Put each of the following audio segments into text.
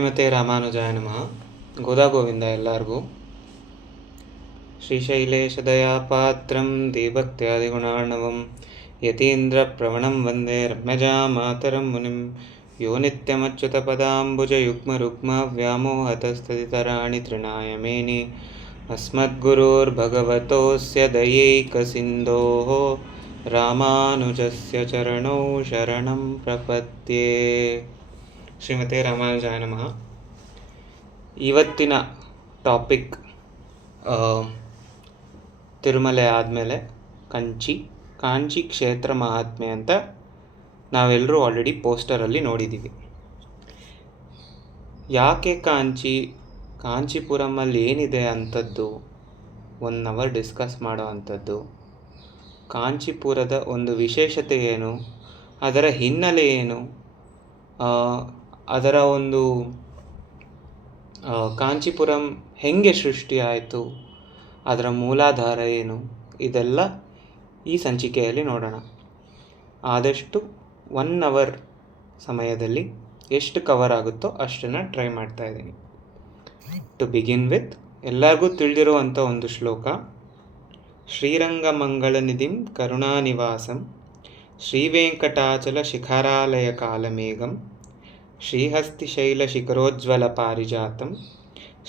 ಶ್ರೀಮತೆ ರಾಮಾನುಜಾಯ ನಮಃ. ಗೋದಾ ಗೋವಿಂದ ಎಲ್ಲರಿಗೂ. ಶ್ರೀಶೈಲೇಶದಯಾಪಾತ್ರಂ ದೀಭಕ್ತ್ಯಾದಿಗುಣಾರ್ಣವಂ ಯತೀಂದ್ರ ಪ್ರವಣಂ ವಂದೇ ರಮ್ಯಜಾ ಮಾತರಂ ಮುನಿಂ ಯೋ ನಿತ್ಯಮಚ್ಯುತಪದಾಂಬುಜಯುಗ್ಮರುಗ್ಮ ವ್ಯಾಮೋಹತಸ್ತದಿತರಾಣಿ ತೃಣಾಯ ಮೇನಿ ಅಸ್ಮದ್ಗುರೋರ್ಭಗವತೋಸ್ಯ ದಯೈಕಸಿಂಧೋಃ ರಾಮಾನುಜಸ್ಯ ಚರಣೌ ಶರಣಂ ಪ್ರಪದ್ಯೆ. ಶ್ರೀಮತೆ ರಾಮಾನುಜಾಯ ನಮಃ. ಇವತ್ತಿನ ಟಾಪಿಕ್ ತಿರುಮಲೆ ಆದಮೇಲೆ ಕಾಂಚಿ ಕ್ಷೇತ್ರ ಮಹಾತ್ಮೆ ಅಂತ ನಾವೆಲ್ಲರೂ ಆಲ್ರೆಡಿ ಪೋಸ್ಟರಲ್ಲಿ ನೋಡಿದ್ದೀವಿ. ಯಾಕೆ ಕಾಂಚೀಪುರಮಲ್ಲಿ ಏನಿದೆ ಅಂಥದ್ದು 1 ಅವರ್ ಡಿಸ್ಕಸ್ ಮಾಡೋ ಅಂಥದ್ದು. ಕಾಂಚೀಪುರದ ಒಂದು ವಿಶೇಷತೆ ಏನು, ಅದರ ಹಿನ್ನೆಲೆ ಏನು, ಅದರ ಒಂದು ಕಾಂಚೀಪುರಂ ಹೆಂಗೆ ಸೃಷ್ಟಿಯಾಯಿತು, ಅದರ ಮೂಲಾಧಾರ ಏನು, ಇದೆಲ್ಲ ಈ ಸಂಚಿಕೆಯಲ್ಲಿ ನೋಡೋಣ. ಆದಷ್ಟು 1 ಅವರ್ ಸಮಯದಲ್ಲಿ ಎಷ್ಟು ಕವರ್ ಆಗುತ್ತೋ ಅಷ್ಟನ್ನು ಟ್ರೈ ಮಾಡ್ತಾ ಇದ್ದೀನಿ. ಟು ಬಿಗಿನ್ ವಿತ್, ಎಲ್ಲರಿಗೂ ತಿಳಿದಿರುವಂಥ ಒಂದು ಶ್ಲೋಕ. ಶ್ರೀರಂಗಮಂಗಳನಿಧಿಂ ಕರುಣಾನಿವಾಸಂ ಶ್ರೀವೆಂಕಟಾಚಲ ಶಿಖರಾಲಯ ಕಾಲಮೇಘಂ ಶ್ರೀಹಸ್ತಿಶೈಲ ಶಿಖರೋಜ್ವಲ ಪಾರಿಜಾತಂ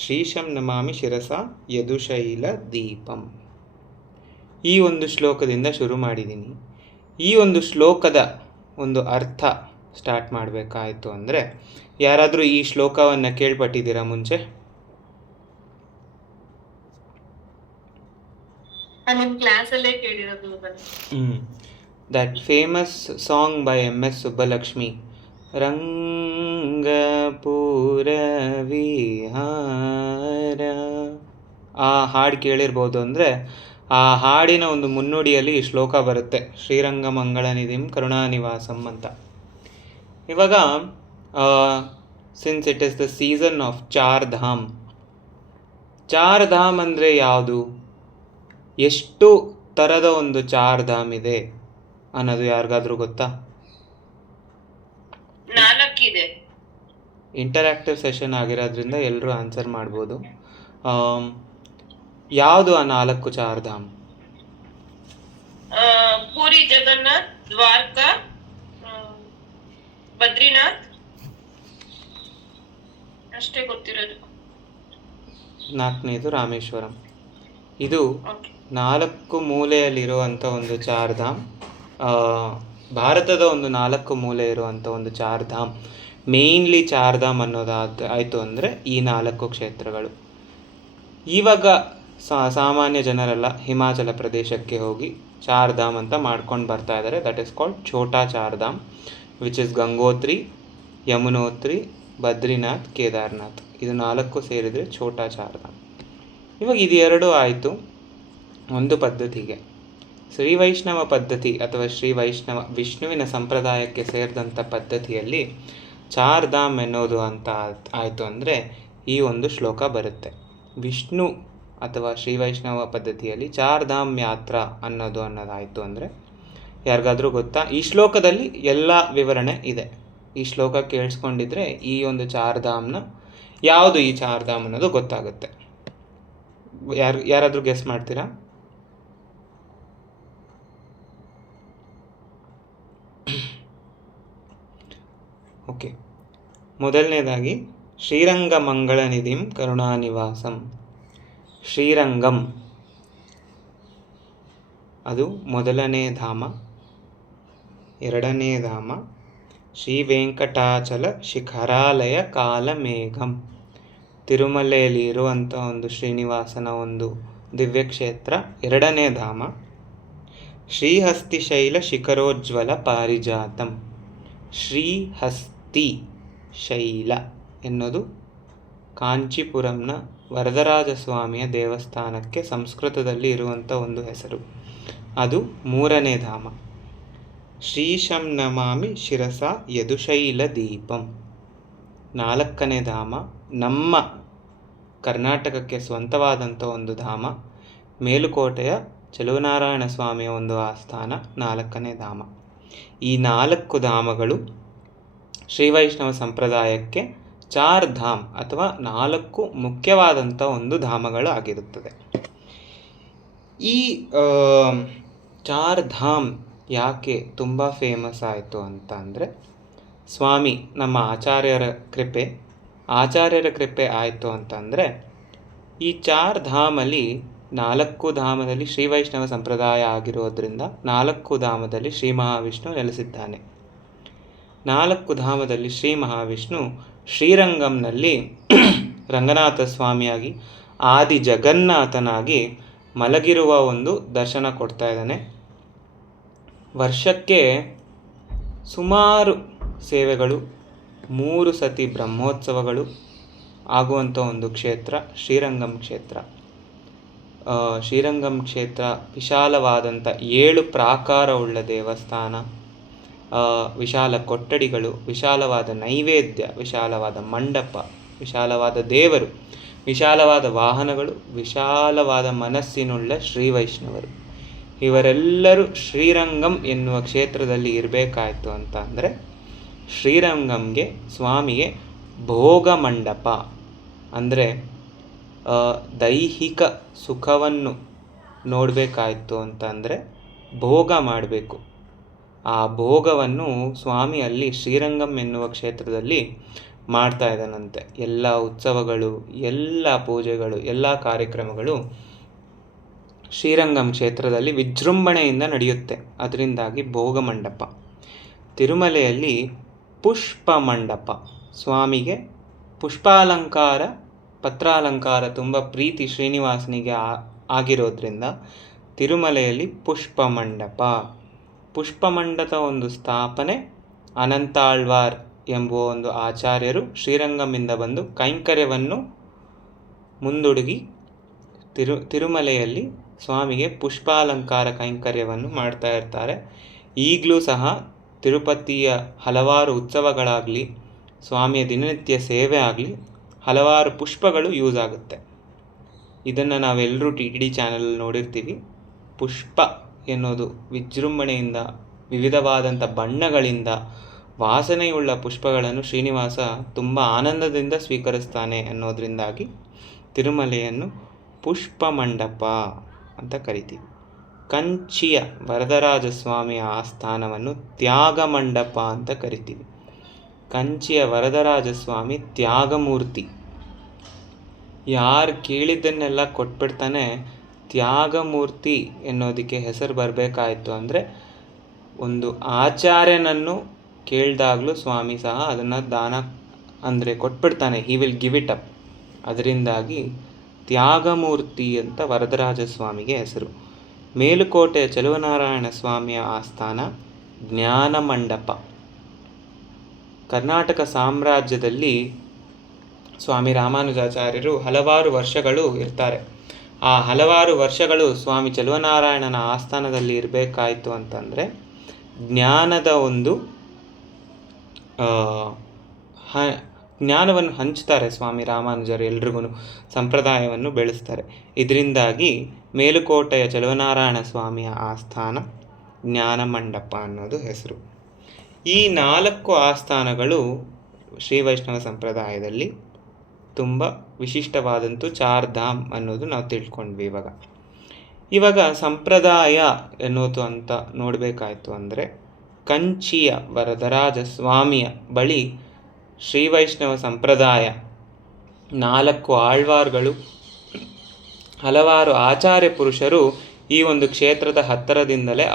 ಶ್ರೀಶಂ ನಮಾಮಿ ಶಿರಸಾ ಯದುಶೈಲ ದೀಪಂ. ಈ ಒಂದು ಶ್ಲೋಕದಿಂದ ಶುರು ಮಾಡಿದ್ದೀನಿ. ಈ ಒಂದು ಶ್ಲೋಕದ ಒಂದು ಅರ್ಥ ಸ್ಟಾರ್ಟ್ ಮಾಡಬೇಕಾಯಿತು ಅಂದರೆ, ಯಾರಾದರೂ ಈ ಶ್ಲೋಕವನ್ನು ಕೇಳ್ಪಟ್ಟಿದ್ದೀರಾ ಮುಂಚೆ? That famous song by MS Subbulakshmi, Rangapura Vihara, ಆ ಹಾಡು ಕೇಳಿರ್ಬೋದು. ಅಂದರೆ ಆ ಹಾಡಿನ ಒಂದು ಮುನ್ನುಡಿಯಲ್ಲಿ ಈ ಶ್ಲೋಕ ಬರುತ್ತೆ, ಶ್ರೀರಂಗಮಂಗಳನಿಧಿಂ ಕರುಣಾನಿವಾಸಂ ಅಂತ. ಇವಾಗ since it is the season of Char Dham ಅಂದರೆ ಯಾವುದು, ಎಷ್ಟು ಥರದ ಒಂದು ಚಾರ್ ಧಾಮ್ ಇದೆ ಅನ್ನೋದು ಯಾರಿಗಾದ್ರೂ ಗೊತ್ತಾ? ಇಂಟರಾಕ್ಟಿವ್ ಸೆಷನ್ ಆಗಿರೋದ್ರಿಂದ ಎಲ್ಲರೂ ಆನ್ಸರ್ ಮಾಡ್ಬೋದು. ಯಾವುದು ಆ 4 ಚಾರ್ ಧಾಮ್? ಪೂರಿ ಜಗನ್ನಾಥ್, ದ್ವಾರಕಾ, ಬದ್ರಿನಾಥ್, ಅಷ್ಟೇ ಗೊತ್ತಿರೋದು. 4ನೇದು ರಾಮೇಶ್ವರಂ. ಇದು 4 ಮೂಲೆಯಲ್ಲಿರುವಂಥ ಒಂದು ಚಾರ್ ಧಾಮ್. ಭಾರತದ ಒಂದು 4 ಮೂಲೆ ಇರುವಂಥ ಒಂದು ಚಾರ್ ಧಾಮ್. ಮೇಯ್ನ್ಲಿ ಚಾರ್ ಧಾಮ್ ಆಯಿತು ಅಂದರೆ ಈ 4 ಕ್ಷೇತ್ರಗಳು. ಇವಾಗ ಸಾಮಾನ್ಯ ಜನರೆಲ್ಲ ಹಿಮಾಚಲ ಪ್ರದೇಶಕ್ಕೆ ಹೋಗಿ ಚಾರ್ ಧಾಮ್ ಅಂತ ಮಾಡ್ಕೊಂಡು ಬರ್ತಾ ಇದ್ದಾರೆ. That is called Chhota Char Dham, which is Gangotri, Yamunotri, Badrinath, Kedarnath. ಇದು 4 ಸೇರಿದರೆ ಛೋಟಾ ಚಾರ್ ಧಾಮ್. ಇವಾಗ ಇದು 2 ಆಯಿತು ಒಂದು ಪದ್ಧತಿಗೆ. ಶ್ರೀ ವೈಷ್ಣವ ಪದ್ಧತಿ ಅಥವಾ ವಿಷ್ಣುವಿನ ಸಂಪ್ರದಾಯಕ್ಕೆ ಸೇರಿದಂಥ ಪದ್ಧತಿಯಲ್ಲಿ ಚಾರ್ ಧಾಮ್ ಎನ್ನೋದು ಅಂತ ಆಯಿತು ಅಂದರೆ ಈ ಒಂದು ಶ್ಲೋಕ ಬರುತ್ತೆ. ವಿಷ್ಣು ಅಥವಾ ಶ್ರೀ ವೈಷ್ಣವ ಪದ್ಧತಿಯಲ್ಲಿ ಚಾರ್ ಧಾಮ್ ಯಾತ್ರಾ ಅನ್ನೋದಾಯಿತು ಅಂದರೆ ಯಾರಿಗಾದರೂ ಗೊತ್ತಾ? ಈ ಶ್ಲೋಕದಲ್ಲಿ ಎಲ್ಲ ವಿವರಣೆ ಇದೆ. ಈ ಶ್ಲೋಕ ಕೇಳಿಸ್ಕೊಂಡಿದ್ರೆ ಈ ಒಂದು ಚಾರ್ ಧಾಮ್ನ ಯಾವುದು ಈ ಚಾರ್ ಧಾಮ್ ಅನ್ನೋದು ಗೊತ್ತಾಗುತ್ತೆ. ಯಾರಾದರೂ ಗೆಸ್ ಮಾಡ್ತೀರಾ? ಓಕೆ, ಮೊದಲನೇದಾಗಿ ಶ್ರೀರಂಗಮಂಗಳನಿಧಿಂ ಕರುಣಾನಿವಾಸಂ. ಶ್ರೀರಂಗಂ ಅದು ಮೊದಲನೇ ಧಾಮ. 2ನೇ ಧಾಮ ಶ್ರೀವೆಂಕಟಾಚಲ ಶಿಖರಾಲಯ ಕಾಲಮೇಘಂ, ತಿರುಮಲೆಯಲ್ಲಿ ಇರುವಂಥ ಒಂದು ಶ್ರೀನಿವಾಸನ ಒಂದು ದಿವ್ಯಕ್ಷೇತ್ರ 2ನೇ ಧಾಮ. ಶ್ರೀಹಸ್ತಿಶೈಲ ಶಿಖರೋಜ್ವಲ ಪಾರಿಜಾತಂ, ಶ್ರೀಹಸ್ತಿ ಶೈಲ ಎನ್ನುವುದು ಕಾಂಚೀಪುರಂನ ವರದರಾಜ ಸ್ವಾಮಿಯ ದೇವಸ್ಥಾನಕ್ಕೆ ಸಂಸ್ಕೃತದಲ್ಲಿ ಇರುವಂಥ ಒಂದು ಹೆಸರು. ಅದು 3ನೇ ಧಾಮ. ಶ್ರೀಶಂ ನಮಾಮಿ ಶಿರಸಾ ಯದುಶೈಲ ದೀಪಂ, 4ನೇ ಧಾಮ, ನಮ್ಮ ಕರ್ನಾಟಕಕ್ಕೆ ಸ್ವಂತವಾದಂಥ ಒಂದು ಧಾಮ, ಮೇಲುಕೋಟೆಯ ಚಲುವನಾರಾಯಣ ಸ್ವಾಮಿಯ ಒಂದು ಆಸ್ಥಾನ, 4ನೇ ಧಾಮ. ಈ 4 ಧಾಮಗಳು ಶ್ರೀವೈಷ್ಣವ ಸಂಪ್ರದಾಯಕ್ಕೆ ಚಾರ್ ಧಾಮ್ ಅಥವಾ 4 ಮುಖ್ಯವಾದಂಥ ಒಂದು ಧಾಮಗಳು ಆಗಿರುತ್ತದೆ. ಈ ಚಾರ್ ಧಾಮ್ ಯಾಕೆ ತುಂಬ ಫೇಮಸ್ ಆಯಿತು ಅಂತ ಅಂದರೆ, ಸ್ವಾಮಿ ನಮ್ಮ ಆಚಾರ್ಯರ ಕೃಪೆ ಆಯಿತು ಅಂತಂದರೆ, ಈ ಚಾರ್ ಧಾಮಲ್ಲಿ 4 ಧಾಮದಲ್ಲಿ ಶ್ರೀ ವೈಷ್ಣವ ಸಂಪ್ರದಾಯ ಆಗಿರೋದ್ರಿಂದ 4 ಧಾಮದಲ್ಲಿ ಶ್ರೀ ಮಹಾವಿಷ್ಣು ನೆಲೆಸಿದ್ದಾನೆ. 4 ಧಾಮದಲ್ಲಿ ಶ್ರೀ ಮಹಾವಿಷ್ಣು ಶ್ರೀರಂಗಂನಲ್ಲಿ ರಂಗನಾಥ ಸ್ವಾಮಿಯಾಗಿ ಆದಿ ಜಗನ್ನಾಥನಾಗಿ ಮಲಗಿರುವ ಒಂದು ದರ್ಶನ ಕೊಡ್ತಾ ಇದ್ದಾನೆ. ವರ್ಷಕ್ಕೆ ಸುಮಾರು ಸೇವೆಗಳು, 3 ಸತಿ ಬ್ರಹ್ಮೋತ್ಸವಗಳು ಆಗುವಂಥ ಒಂದು ಕ್ಷೇತ್ರ ಶ್ರೀರಂಗಂ ಕ್ಷೇತ್ರ. ಶ್ರೀರಂಗಂ ಕ್ಷೇತ್ರ ವಿಶಾಲವಾದಂಥ 7 ಪ್ರಾಕಾರವುಳ್ಳ ದೇವಸ್ಥಾನ, ವಿಶಾಲ ಕೊಠಡಿಗಳು, ವಿಶಾಲವಾದ ನೈವೇದ್ಯ, ವಿಶಾಲವಾದ ಮಂಟಪ, ವಿಶಾಲವಾದ ದೇವರು, ವಿಶಾಲವಾದ ವಾಹನಗಳು, ವಿಶಾಲವಾದ ಮನಸ್ಸಿನುಳ್ಳ ಶ್ರೀ ವೈಷ್ಣವರು. ಇವರೆಲ್ಲರೂ ಶ್ರೀರಂಗಂ ಎನ್ನುವ ಕ್ಷೇತ್ರದಲ್ಲಿ ಇರಬೇಕಾಯ್ತು ಅಂತ ಅಂದರೆ, ಶ್ರೀರಂಗಂಗೆ ಸ್ವಾಮಿಗೆ ಭೋಗ ಮಂಟಪ ಅಂದರೆ ದೈಹಿಕ ಸುಖವನ್ನು ನೋಡಬೇಕಾಯ್ತು ಅಂತಂದರೆ ಭೋಗ ಮಾಡಬೇಕು. ಆ ಭೋಗವನ್ನು ಸ್ವಾಮಿ ಅಲ್ಲಿ ಶ್ರೀರಂಗಂ ಎನ್ನುವ ಕ್ಷೇತ್ರದಲ್ಲಿ ಮಾಡ್ತಾ ಇದ್ದಾನಂತೆ. ಎಲ್ಲ ಉತ್ಸವಗಳು, ಎಲ್ಲ ಪೂಜೆಗಳು, ಎಲ್ಲ ಕಾರ್ಯಕ್ರಮಗಳು ಶ್ರೀರಂಗಂ ಕ್ಷೇತ್ರದಲ್ಲಿ ವಿಜೃಂಭಣೆಯಿಂದ ನಡೆಯುತ್ತೆ. ಅದರಿಂದಾಗಿ ಭೋಗ ಮಂಟಪ. ತಿರುಮಲೆಯಲ್ಲಿ ಪುಷ್ಪ ಮಂಟಪ, ಸ್ವಾಮಿಗೆ ಪುಷ್ಪಾಲಂಕಾರ, ಪತ್ರಾಲಂಕಾರ ತುಂಬ ಪ್ರೀತಿ ಶ್ರೀನಿವಾಸನಿಗೆ ಆಗಿರೋದ್ರಿಂದ ತಿರುಮಲೆಯಲ್ಲಿ ಪುಷ್ಪ ಮಂಟಪ. ಪುಷ್ಪಮಂಡದ ಒಂದು ಸ್ಥಾಪನೆ ಅನಂತಾಳ್ವಾರ್ ಎಂಬುವ ಒಂದು ಆಚಾರ್ಯರು ಶ್ರೀರಂಗಮಿಂದ ಬಂದು ಕೈಂಕರ್ಯವನ್ನು ಮುಂದೂಡಿ ತಿರುಮಲೆಯಲ್ಲಿ ಸ್ವಾಮಿಗೆ ಪುಷ್ಪಾಲಂಕಾರ ಕೈಂಕರ್ಯವನ್ನು ಮಾಡ್ತಾ ಇರ್ತಾರೆ. ಈಗಲೂ ಸಹ ತಿರುಪತಿಯ ಹಲವಾರು ಉತ್ಸವಗಳಾಗಲಿ, ಸ್ವಾಮಿಯ ದಿನನಿತ್ಯ ಸೇವೆ ಆಗಲಿ, ಹಲವಾರು ಪುಷ್ಪಗಳು ಯೂಸ್ ಆಗುತ್ತೆ. ಇದನ್ನು ನಾವೆಲ್ಲರೂ TTD ಚಾನಲಲ್ಲಿ ನೋಡಿರ್ತೀವಿ. ಪುಷ್ಪ ಎನ್ನುವುದು ವಿಜೃಂಭಣೆಯಿಂದ, ವಿವಿಧವಾದಂಥ ಬಣ್ಣಗಳಿಂದ, ವಾಸನೆಯುಳ್ಳ ಪುಷ್ಪಗಳನ್ನು ಶ್ರೀನಿವಾಸ ತುಂಬ ಆನಂದದಿಂದ ಸ್ವೀಕರಿಸ್ತಾನೆ ಅನ್ನೋದರಿಂದಾಗಿ ತಿರುಮಲೆಯನ್ನು ಪುಷ್ಪ ಮಂಟಪ ಅಂತ ಕರಿತೀವಿ. ಕಂಚಿಯ ವರದರಾಜ ಸ್ವಾಮಿಯ ಆಸ್ಥಾನವನ್ನು ತ್ಯಾಗ ಮಂಟಪ ಅಂತ ಕರಿತೀವಿ. ಕಂಚಿಯ ವರದರಾಜ ಸ್ವಾಮಿ ತ್ಯಾಗಮೂರ್ತಿ. ಯಾರು ಕೇಳಿದ್ದನ್ನೆಲ್ಲ ಕೊಟ್ಬಿಡ್ತಾನೆ. ತ್ಯಾಗಮೂರ್ತಿ ಎನ್ನೋದಕ್ಕೆ ಹೆಸರು ಬರಬೇಕಾಯಿತು ಅಂದರೆ, ಒಂದು ಆಚಾರ್ಯನನ್ನು ಕೇಳಿದಾಗಲೂ ಸ್ವಾಮಿ ಸಹ ಅದನ್ನು ದಾನ ಅಂದರೆ ಕೊಟ್ಬಿಡ್ತಾನೆ. He will give it up. ಅದರಿಂದಾಗಿ ತ್ಯಾಗಮೂರ್ತಿ ಅಂತ ವರದರಾಜ ಸ್ವಾಮಿಗೆ ಹೆಸರು. ಮೇಲುಕೋಟೆಯ ಚಲುವನಾರಾಯಣ ಸ್ವಾಮಿಯ ಆಸ್ಥಾನ ಜ್ಞಾನ ಮಂಟಪ. ಕರ್ನಾಟಕ ಸಾಮ್ರಾಜ್ಯದಲ್ಲಿ ಸ್ವಾಮಿ ರಾಮಾನುಜಾಚಾರ್ಯರು ಹಲವಾರು ವರ್ಷಗಳು ಇರ್ತಾರೆ. ಆ ಹಲವಾರು ವರ್ಷಗಳು ಸ್ವಾಮಿ ಚಲುವನಾರಾಯಣನ ಆಸ್ಥಾನದಲ್ಲಿ ಇರಬೇಕಾಯಿತು ಅಂತಂದರೆ, ಜ್ಞಾನದ ಒಂದು ಜ್ಞಾನವನ್ನು ಹಂಚ್ತಾರೆ ಸ್ವಾಮಿ ರಾಮಾನುಜರು. ಎಲ್ರಿಗೂ ಸಂಪ್ರದಾಯವನ್ನು ಬೆಳೆಸ್ತಾರೆ. ಇದರಿಂದಾಗಿ ಮೇಲುಕೋಟೆಯ ಚಲುವನಾರಾಯಣ ಸ್ವಾಮಿಯ ಆಸ್ಥಾನ ಜ್ಞಾನ ಮಂಟಪ ಅನ್ನೋದು ಹೆಸರು. ಈ 4 ಆಸ್ಥಾನಗಳು ಶ್ರೀ ವೈಷ್ಣವ ಸಂಪ್ರದಾಯದಲ್ಲಿ ತುಂಬ ವಿಶಿಷ್ಟವಾದಂಥ ಚಾರ್ ಧಾಮ್ ಅನ್ನೋದು ನಾವು ತಿಳ್ಕೊಂಡ್ವಿ. ಇವಾಗ ಸಂಪ್ರದಾಯ ಎನ್ನುವುದು ಅಂತ ನೋಡಬೇಕಾಯ್ತು ಅಂದರೆ, ಕಂಚಿಯ ವರದರಾಜ ಸ್ವಾಮಿಯ ಬಳಿ ಶ್ರೀ ವೈಷ್ಣವ ಸಂಪ್ರದಾಯ 4 ಆಳ್ವಾರ್ಗಳು, ಹಲವಾರು ಆಚಾರ್ಯ ಪುರುಷರು ಈ ಒಂದು ಕ್ಷೇತ್ರದ ಹತ್ತಿರದಿಂದಲೇ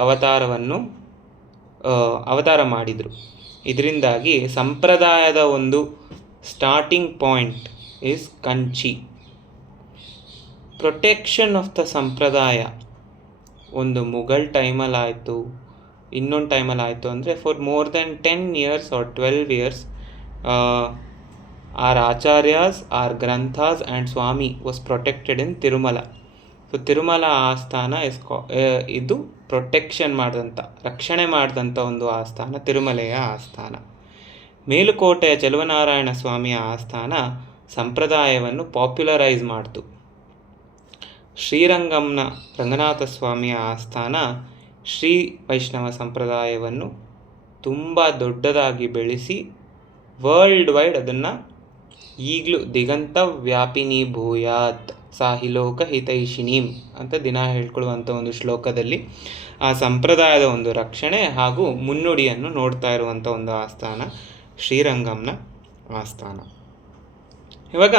ಅವತಾರ ಮಾಡಿದರು. ಇದರಿಂದಾಗಿ ಸಂಪ್ರದಾಯದ ಒಂದು starting point is Kanchi. Protection of the ಸಂಪ್ರದಾಯ ಒಂದು ಮುಘಲ್ ಟೈಮಲ್ಲಿ ಆಯಿತು, ಇನ್ನೊಂದು ಟೈಮಲ್ಲಿ ಆಯಿತು ಅಂದರೆ for more than 10 years or 12 years our acharyas, our granthas and Swami was protected in Tirumala. So Tirumala ಆಸ್ಥಾನ ಇದು ಪ್ರೊಟೆಕ್ಷನ್ ಮಾಡಿದಂಥ, ರಕ್ಷಣೆ ಮಾಡಿದಂಥ ಒಂದು ಆಸ್ಥಾನ ತಿರುಮಲೆಯ ಆಸ್ಥಾನ. ಮೇಲುಕೋಟೆಯ ಚಲುವನಾರಾಯಣ ಸ್ವಾಮಿಯ ಆಸ್ಥಾನ ಸಂಪ್ರದಾಯವನ್ನು ಪಾಪ್ಯುಲರೈಸ್ ಮಾಡ್ತು. ಶ್ರೀರಂಗಂನ ರಂಗನಾಥ ಸ್ವಾಮಿಯ ಆಸ್ಥಾನ ಶ್ರೀ ವೈಷ್ಣವ ಸಂಪ್ರದಾಯವನ್ನು ತುಂಬ ದೊಡ್ಡದಾಗಿ ಬೆಳೆಸಿ ವರ್ಲ್ಡ್ ವೈಡ್ ಅದನ್ನು ಈಗಲೂ ದಿಗಂತ ವ್ಯಾಪಿನಿ ಭೂಯಾತ್ ಸಾಹಿಲೋಕ ಹಿತೈಷಿಣೀಂ ಅಂತ ದಿನ ಹೇಳ್ಕೊಳ್ಳುವಂಥ ಒಂದು ಶ್ಲೋಕದಲ್ಲಿ ಆ ಸಂಪ್ರದಾಯದ ಒಂದು ರಕ್ಷಣೆ ಹಾಗೂ ಮುನ್ನುಡಿಯನ್ನು ನೋಡ್ತಾ ಇರುವಂಥ ಒಂದು ಆಸ್ಥಾನ ಶ್ರೀರಂಗಂನ ಆಸ್ಥಾನ. ಇವಾಗ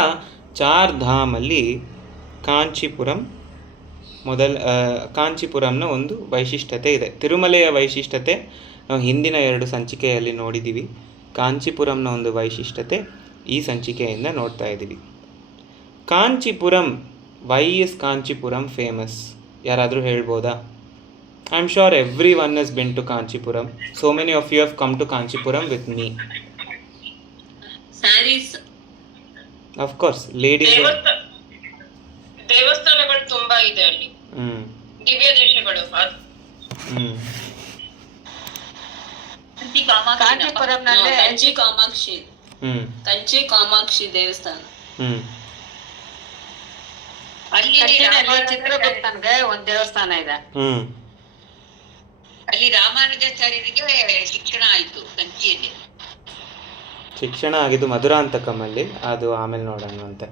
ಚಾರ್ ಧಾಮಲ್ಲಿ ಕಾಂಚೀಪುರಂ ಕಾಂಚೀಪುರಂನ ಒಂದು ವೈಶಿಷ್ಟ್ಯತೆ ಇದೆ. ತಿರುಮಲೆಯ ವೈಶಿಷ್ಟ್ಯತೆ ನಾವು ಹಿಂದಿನ 2 ಸಂಚಿಕೆಯಲ್ಲಿ ನೋಡಿದ್ದೀವಿ. ಕಾಂಚೀಪುರಂನ ಒಂದು ವೈಶಿಷ್ಟ್ಯತೆ ಈ ಸಂಚಿಕೆಯಿಂದ ನೋಡ್ತಾ ಇದ್ದೀವಿ. Kanchipuram, why is Kanchipuram famous? ಯಾರಾದರೂ ಹೇಳ್ಬೋದಾ? I am sure everyone has been to Kanchipuram. So many of you have come to Kanchipuram with me. Saris, of course ladies. ದೇವಸ್ಥಾನಗಳು ತುಂಬಾ ಇದೆ ಅಲ್ಲಿ, ದಿವ್ಯ ದೇಶಗಳು. ಕಾಂಚೀಪುರಂನಲ್ಲಿ ಕಂಚಿ ಕಾಮಾಕ್ಷಿ ದೇವಸ್ಥಾನ. ಅಲ್ಲಿ ಚಿತ್ರಗುಪ್ತನ್ಗೆ ಒಂದ್ ದೇವಸ್ಥಾನ ಇದೆ. ಅಲ್ಲಿ ರಾಮಾನುಜಾಚಾರ್ಯರಿಗೆ ಶಿಕ್ಷಣ ಆಯ್ತು ಕಂಚಿಯಲ್ಲಿ. ಶಿಕ್ಷಣ ಆಗಿದ್ದು ಮಧುರಾಂತಕಮಲ್ಲಿ, ಅದು ಆಮೇಲೆ ನೋಡೋಣಂತೆ.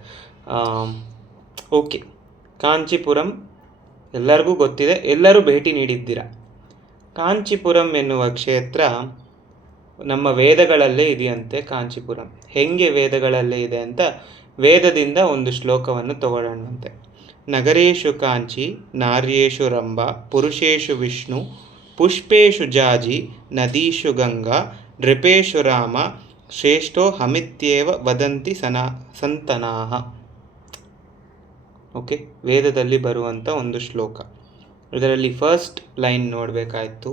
ಓಕೆ, ಕಾಂಚೀಪುರಂ ಎಲ್ಲರಿಗೂ ಗೊತ್ತಿದೆ, ಎಲ್ಲರೂ ಭೇಟಿ ನೀಡಿದ್ದೀರ. ಕಾಂಚೀಪುರಂ ಎನ್ನುವ ಕ್ಷೇತ್ರ ನಮ್ಮ ವೇದಗಳಲ್ಲೇ ಇದೆಯಂತೆ. ಕಾಂಚೀಪುರಂ ಹೆಂಗೆ ವೇದಗಳಲ್ಲೇ ಇದೆ ಅಂತ ವೇದದಿಂದ ಒಂದು ಶ್ಲೋಕವನ್ನು ತಗೊಳ್ಳೋಣಂತೆ. ನಗರೇಶು ಕಾಂಚಿ, ನಾರ್ಯೇಶು ರಂಭ, ಪುರುಷೇಶು ವಿಷ್ಣು, ಪುಷ್ಪೇಶು ಜಾಜಿ, ನದೀಶು ಗಂಗಾ, ನೃಪೇಶು ರಾಮ, ಶ್ರೇಷ್ಠೋ ಹಮಿತ್ಯೇವ ವದಂತಿ ಸಂತನಾಹ. ಓಕೆ, ವೇದದಲ್ಲಿ ಬರುವಂಥ ಒಂದು ಶ್ಲೋಕ. ಇದರಲ್ಲಿ ಫಸ್ಟ್ ಲೈನ್ ನೋಡಬೇಕಾಯ್ತು.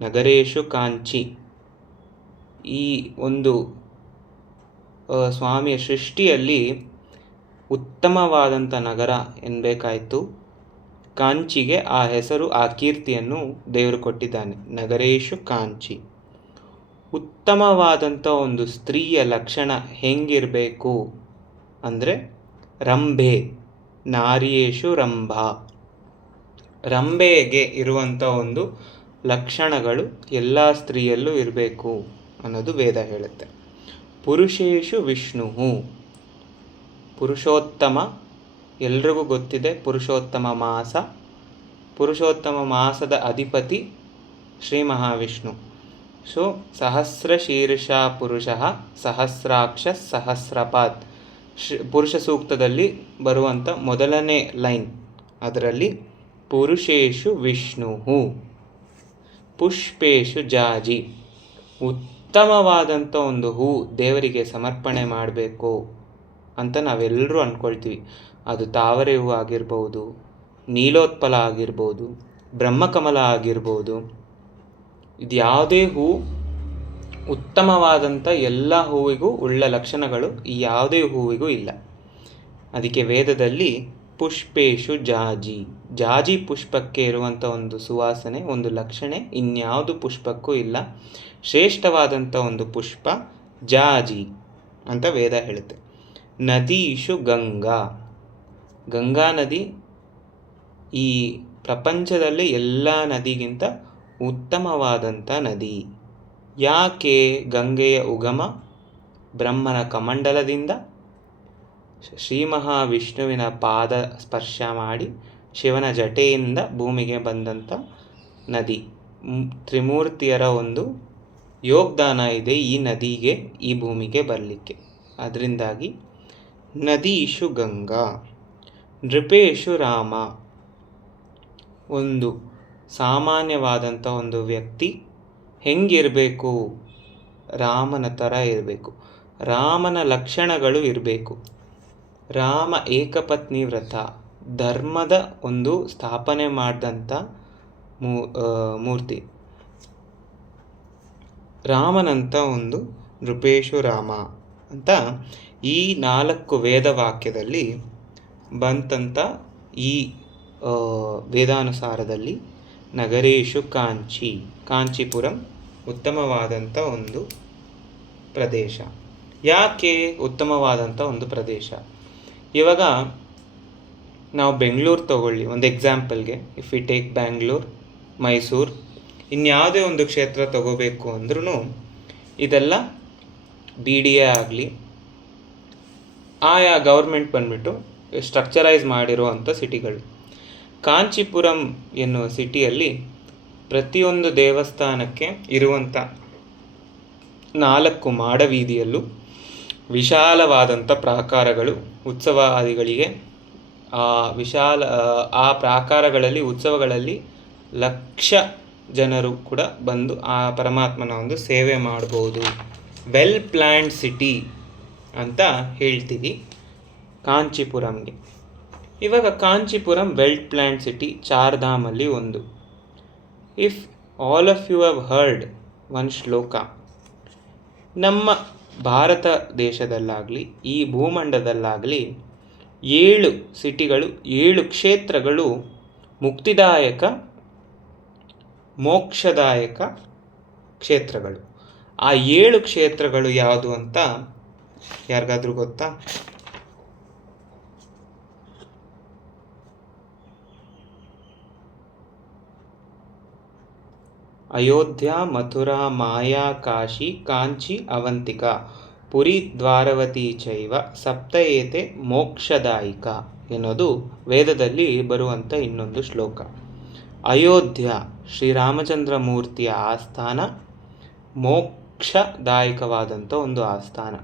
ನಗರೇಶು ಕಾಂಚಿ, ಈ ಒಂದು ಸ್ವಾಮಿಯ ಸೃಷ್ಟಿಯಲ್ಲಿ ಉತ್ತಮವಾದಂಥ ನಗರ ಎನ್ನಬೇಕಾಯಿತು. ಕಾಂಚಿಗೆ ಆ ಹೆಸರು, ಆ ಕೀರ್ತಿಯನ್ನು ದೇವರು ಕೊಟ್ಟಿದ್ದಾನೆ. ನಗರೇಶು ಕಾಂಚಿ. ಉತ್ತಮವಾದಂಥ ಒಂದು ಸ್ತ್ರೀಯ ಲಕ್ಷಣ ಹೆಂಗಿರಬೇಕು ಅಂದರೆ ರಂಭೆ, ನಾರಿಯೇಶು ರಂಭ. ರಂಭೆಗೆ ಇರುವಂಥ ಒಂದು ಲಕ್ಷಣಗಳು ಎಲ್ಲ ಸ್ತ್ರೀಯಲ್ಲೂ ಇರಬೇಕು ಅನ್ನೋದು ವೇದ ಹೇಳುತ್ತೆ. ಪುರುಷೇಶು ವಿಷ್ಣು, ಪುರುಷೋತ್ತಮ, ಎಲ್ರಿಗೂ ಗೊತ್ತಿದೆ ಪುರುಷೋತ್ತಮ ಮಾಸ. ಪುರುಷೋತ್ತಮ ಮಾಸದ ಅಧಿಪತಿ ಶ್ರೀ ಮಹಾವಿಷ್ಣು. ಸೊ ಸಹಸ್ರ ಶೀರ್ಷ ಪುರುಷ ಸಹಸ್ರಾಕ್ಷ ಸಹಸ್ರಪಾತ್, ಪುರುಷ ಸೂಕ್ತದಲ್ಲಿ ಬರುವಂಥ ಮೊದಲನೇ ಲೈನ್. ಅದರಲ್ಲಿ ಪುರುಷೇಶು ವಿಷ್ಣು, ಪುಷ್ಪೇಶು ಜಾಜಿ. ಉತ್ತಮವಾದಂಥ ಒಂದು ಹೂ ದೇವರಿಗೆ ಸಮರ್ಪಣೆ ಮಾಡಬೇಕು ಅಂತ ನಾವೆಲ್ಲರೂ ಅಂದ್ಕೊಳ್ತೀವಿ. ಅದು ತಾವರೆ ಹೂ ಆಗಿರ್ಬೋದು, ನೀಲೋತ್ಪಲ ಆಗಿರ್ಬೋದು, ಬ್ರಹ್ಮಕಮಲ ಆಗಿರ್ಬೋದು. ಇದು ಯಾವುದೇ ಹೂ ಉತ್ತಮವಾದಂಥ ಎಲ್ಲ ಹೂವಿಗೂ ಉಳ್ಳ ಲಕ್ಷಣಗಳು ಈ ಯಾವುದೇ ಹೂವಿಗೂ ಇಲ್ಲ. ಅದಕ್ಕೆ ವೇದದಲ್ಲಿ ಪುಷ್ಪೇಶು ಜಾಜಿ, ಜಾಜಿ ಪುಷ್ಪಕ್ಕೆ ಇರುವಂಥ ಒಂದು ಸುವಾಸನೆ, ಒಂದು ಲಕ್ಷಣೆ ಇನ್ಯಾವುದು ಪುಷ್ಪಕ್ಕೂ ಇಲ್ಲ. ಶ್ರೇಷ್ಠವಾದಂಥ ಒಂದು ಪುಷ್ಪ ಜಾಜಿ ಅಂತ ವೇದ ಹೇಳುತ್ತೆ. ನದೀಶು ಗಂಗಾ, ಗಂಗಾ ನದಿ ಈ ಪ್ರಪಂಚದಲ್ಲಿ ಎಲ್ಲ ನದಿಗಿಂತ ಉತ್ತಮವಾದಂಥ ನದಿ. ಯಾಕೆ? ಗಂಗೆಯ ಉಗಮ ಬ್ರಹ್ಮನ ಕಮಂಡಲದಿಂದ ಶ್ರೀ ಮಹಾವಿಷ್ಣುವಿನ ಪಾದ ಸ್ಪರ್ಶ ಮಾಡಿ ಶಿವನ ಜಟೆಯಿಂದ ಭೂಮಿಗೆ ಬಂದಂಥ ನದಿ. ತ್ರಿಮೂರ್ತಿಯರ ಒಂದು ಯೋಗದಾನ ಇದೆ ಈ ನದಿಗೆ, ಈ ಭೂಮಿಗೆ ಬರಲಿಕ್ಕೆ. ಅದರಿಂದಾಗಿ ನದೀಶು ಗಂಗಾ. ನೃಪೇಶು ರಾಮ, ಒಂದು ಸಾಮಾನ್ಯವಾದಂಥ ಒಂದು ವ್ಯಕ್ತಿ ಹೆಂಗಿರಬೇಕು? ರಾಮನ ಥರ ಇರಬೇಕು, ರಾಮನ ಲಕ್ಷಣಗಳು ಇರಬೇಕು. ರಾಮ ಏಕಪತ್ನಿ ವ್ರತ, ಧರ್ಮದ ಒಂದು ಸ್ಥಾಪನೆ ಮಾಡಿದಂಥ ಮೂರ್ತಿ. ರಾಮನಂಥ ಒಂದು ನೃಪೇಶು ರಾಮ ಅಂತ ಈ 4 ವೇದವಾಕ್ಯದಲ್ಲಿ ಬಂತಂಥ ಈ ವೇದಾನುಸಾರದಲ್ಲಿ ನಗರೇಶು ಕಾಂಚಿ, ಕಾಂಚೀಪುರಂ ಉತ್ತಮವಾದಂಥ ಒಂದು ಪ್ರದೇಶ. ಯಾಕೆ ಉತ್ತಮವಾದಂಥ ಒಂದು ಪ್ರದೇಶ? ಇವಾಗ ನಾವು ಬೆಂಗಳೂರು ತಗೊಳ್ಳಿ ಒಂದು ಎಕ್ಸಾಂಪಲ್ಗೆ. If we take Bangalore, Mysuru, ಇನ್ಯಾವುದೇ ಒಂದು ಕ್ಷೇತ್ರ ತಗೋಬೇಕು ಅಂದ್ರೂ ಇದೆಲ್ಲ BDA ಆಗಲಿ ಆಯಾ ಗೌರ್ಮೆಂಟ್ ಬಂದ್ಬಿಟ್ಟು ಸ್ಟ್ರಕ್ಚರೈಸ್ ಮಾಡಿರುವಂಥ ಸಿಟಿಗಳು. ಕಾಂಚೀಪುರಂ ಎನ್ನುವ ಸಿಟಿಯಲ್ಲಿ ಪ್ರತಿಯೊಂದು ದೇವಸ್ಥಾನಕ್ಕೆ ಇರುವಂಥ 4 ಮಾಡವೀದಿಯಲ್ಲೂ ವಿಶಾಲವಾದಂಥ ಪ್ರಾಕಾರಗಳು ಉತ್ಸವಾದಿಗಳಿಗೆ ಆ ಪ್ರಾಕಾರಗಳಲ್ಲಿ ಉತ್ಸವಗಳಲ್ಲಿ ಲಕ್ಷ ಜನರು ಕೂಡ ಬಂದು ಆ ಪರಮಾತ್ಮನ ಒಂದು ಸೇವೆ ಮಾಡ್ಬೋದು. ವೆಲ್ ಪ್ಲ್ಯಾನ್ಡ್ ಸಿಟಿ ಅಂತ ಹೇಳ್ತೀವಿ ಕಾಂಚೀಪುರಂಗೆ. ಇವಾಗ ಕಾಂಚೀಪುರಂ ವೆಲ್ ಪ್ಲ್ಯಾನ್ಡ್ ಸಿಟಿ, 4 ಧಾಮಲ್ಲಿ ಒಂದು. If all of you have heard one ಶ್ಲೋಕ, ನಮ್ಮ ಭಾರತ ದೇಶದಲ್ಲಾಗಲಿ ಈ ಭೂಮಂಡದಲ್ಲಾಗಲಿ 7 ಸಿಟಿಗಳು, 7 ಕ್ಷೇತ್ರಗಳು ಮುಕ್ತಿದಾಯಕ ಮೋಕ್ಷದಾಯಕ ಕ್ಷೇತ್ರಗಳು. ಆ 7 ಕ್ಷೇತ್ರಗಳು ಯಾವುದು ಅಂತ ಯಾರಿಗಾದ್ರೂ ಗೊತ್ತಾ? ಅಯೋಧ್ಯ, ಮಥುರಾ, ಮಾಯಾ, ಕಾಶಿ, ಕಾಂಚಿ, ಅವಂತಿಕ, ಪುರಿ, ದ್ವಾರವತಿ ಚೈವ ಸಪ್ತಏತೆ ಮೋಕ್ಷದಾಯಿಕ ಎನ್ನುವುದು ವೇದದಲ್ಲಿ ಬರುವಂಥ ಇನ್ನೊಂದು ಶ್ಲೋಕ. ಅಯೋಧ್ಯ ಶ್ರೀರಾಮಚಂದ್ರ ಮೂರ್ತಿಯ ಆಸ್ಥಾನ, ಮೋಕ್ಷದಾಯಕವಾದಂಥ ಒಂದು ಆಸ್ಥಾನ.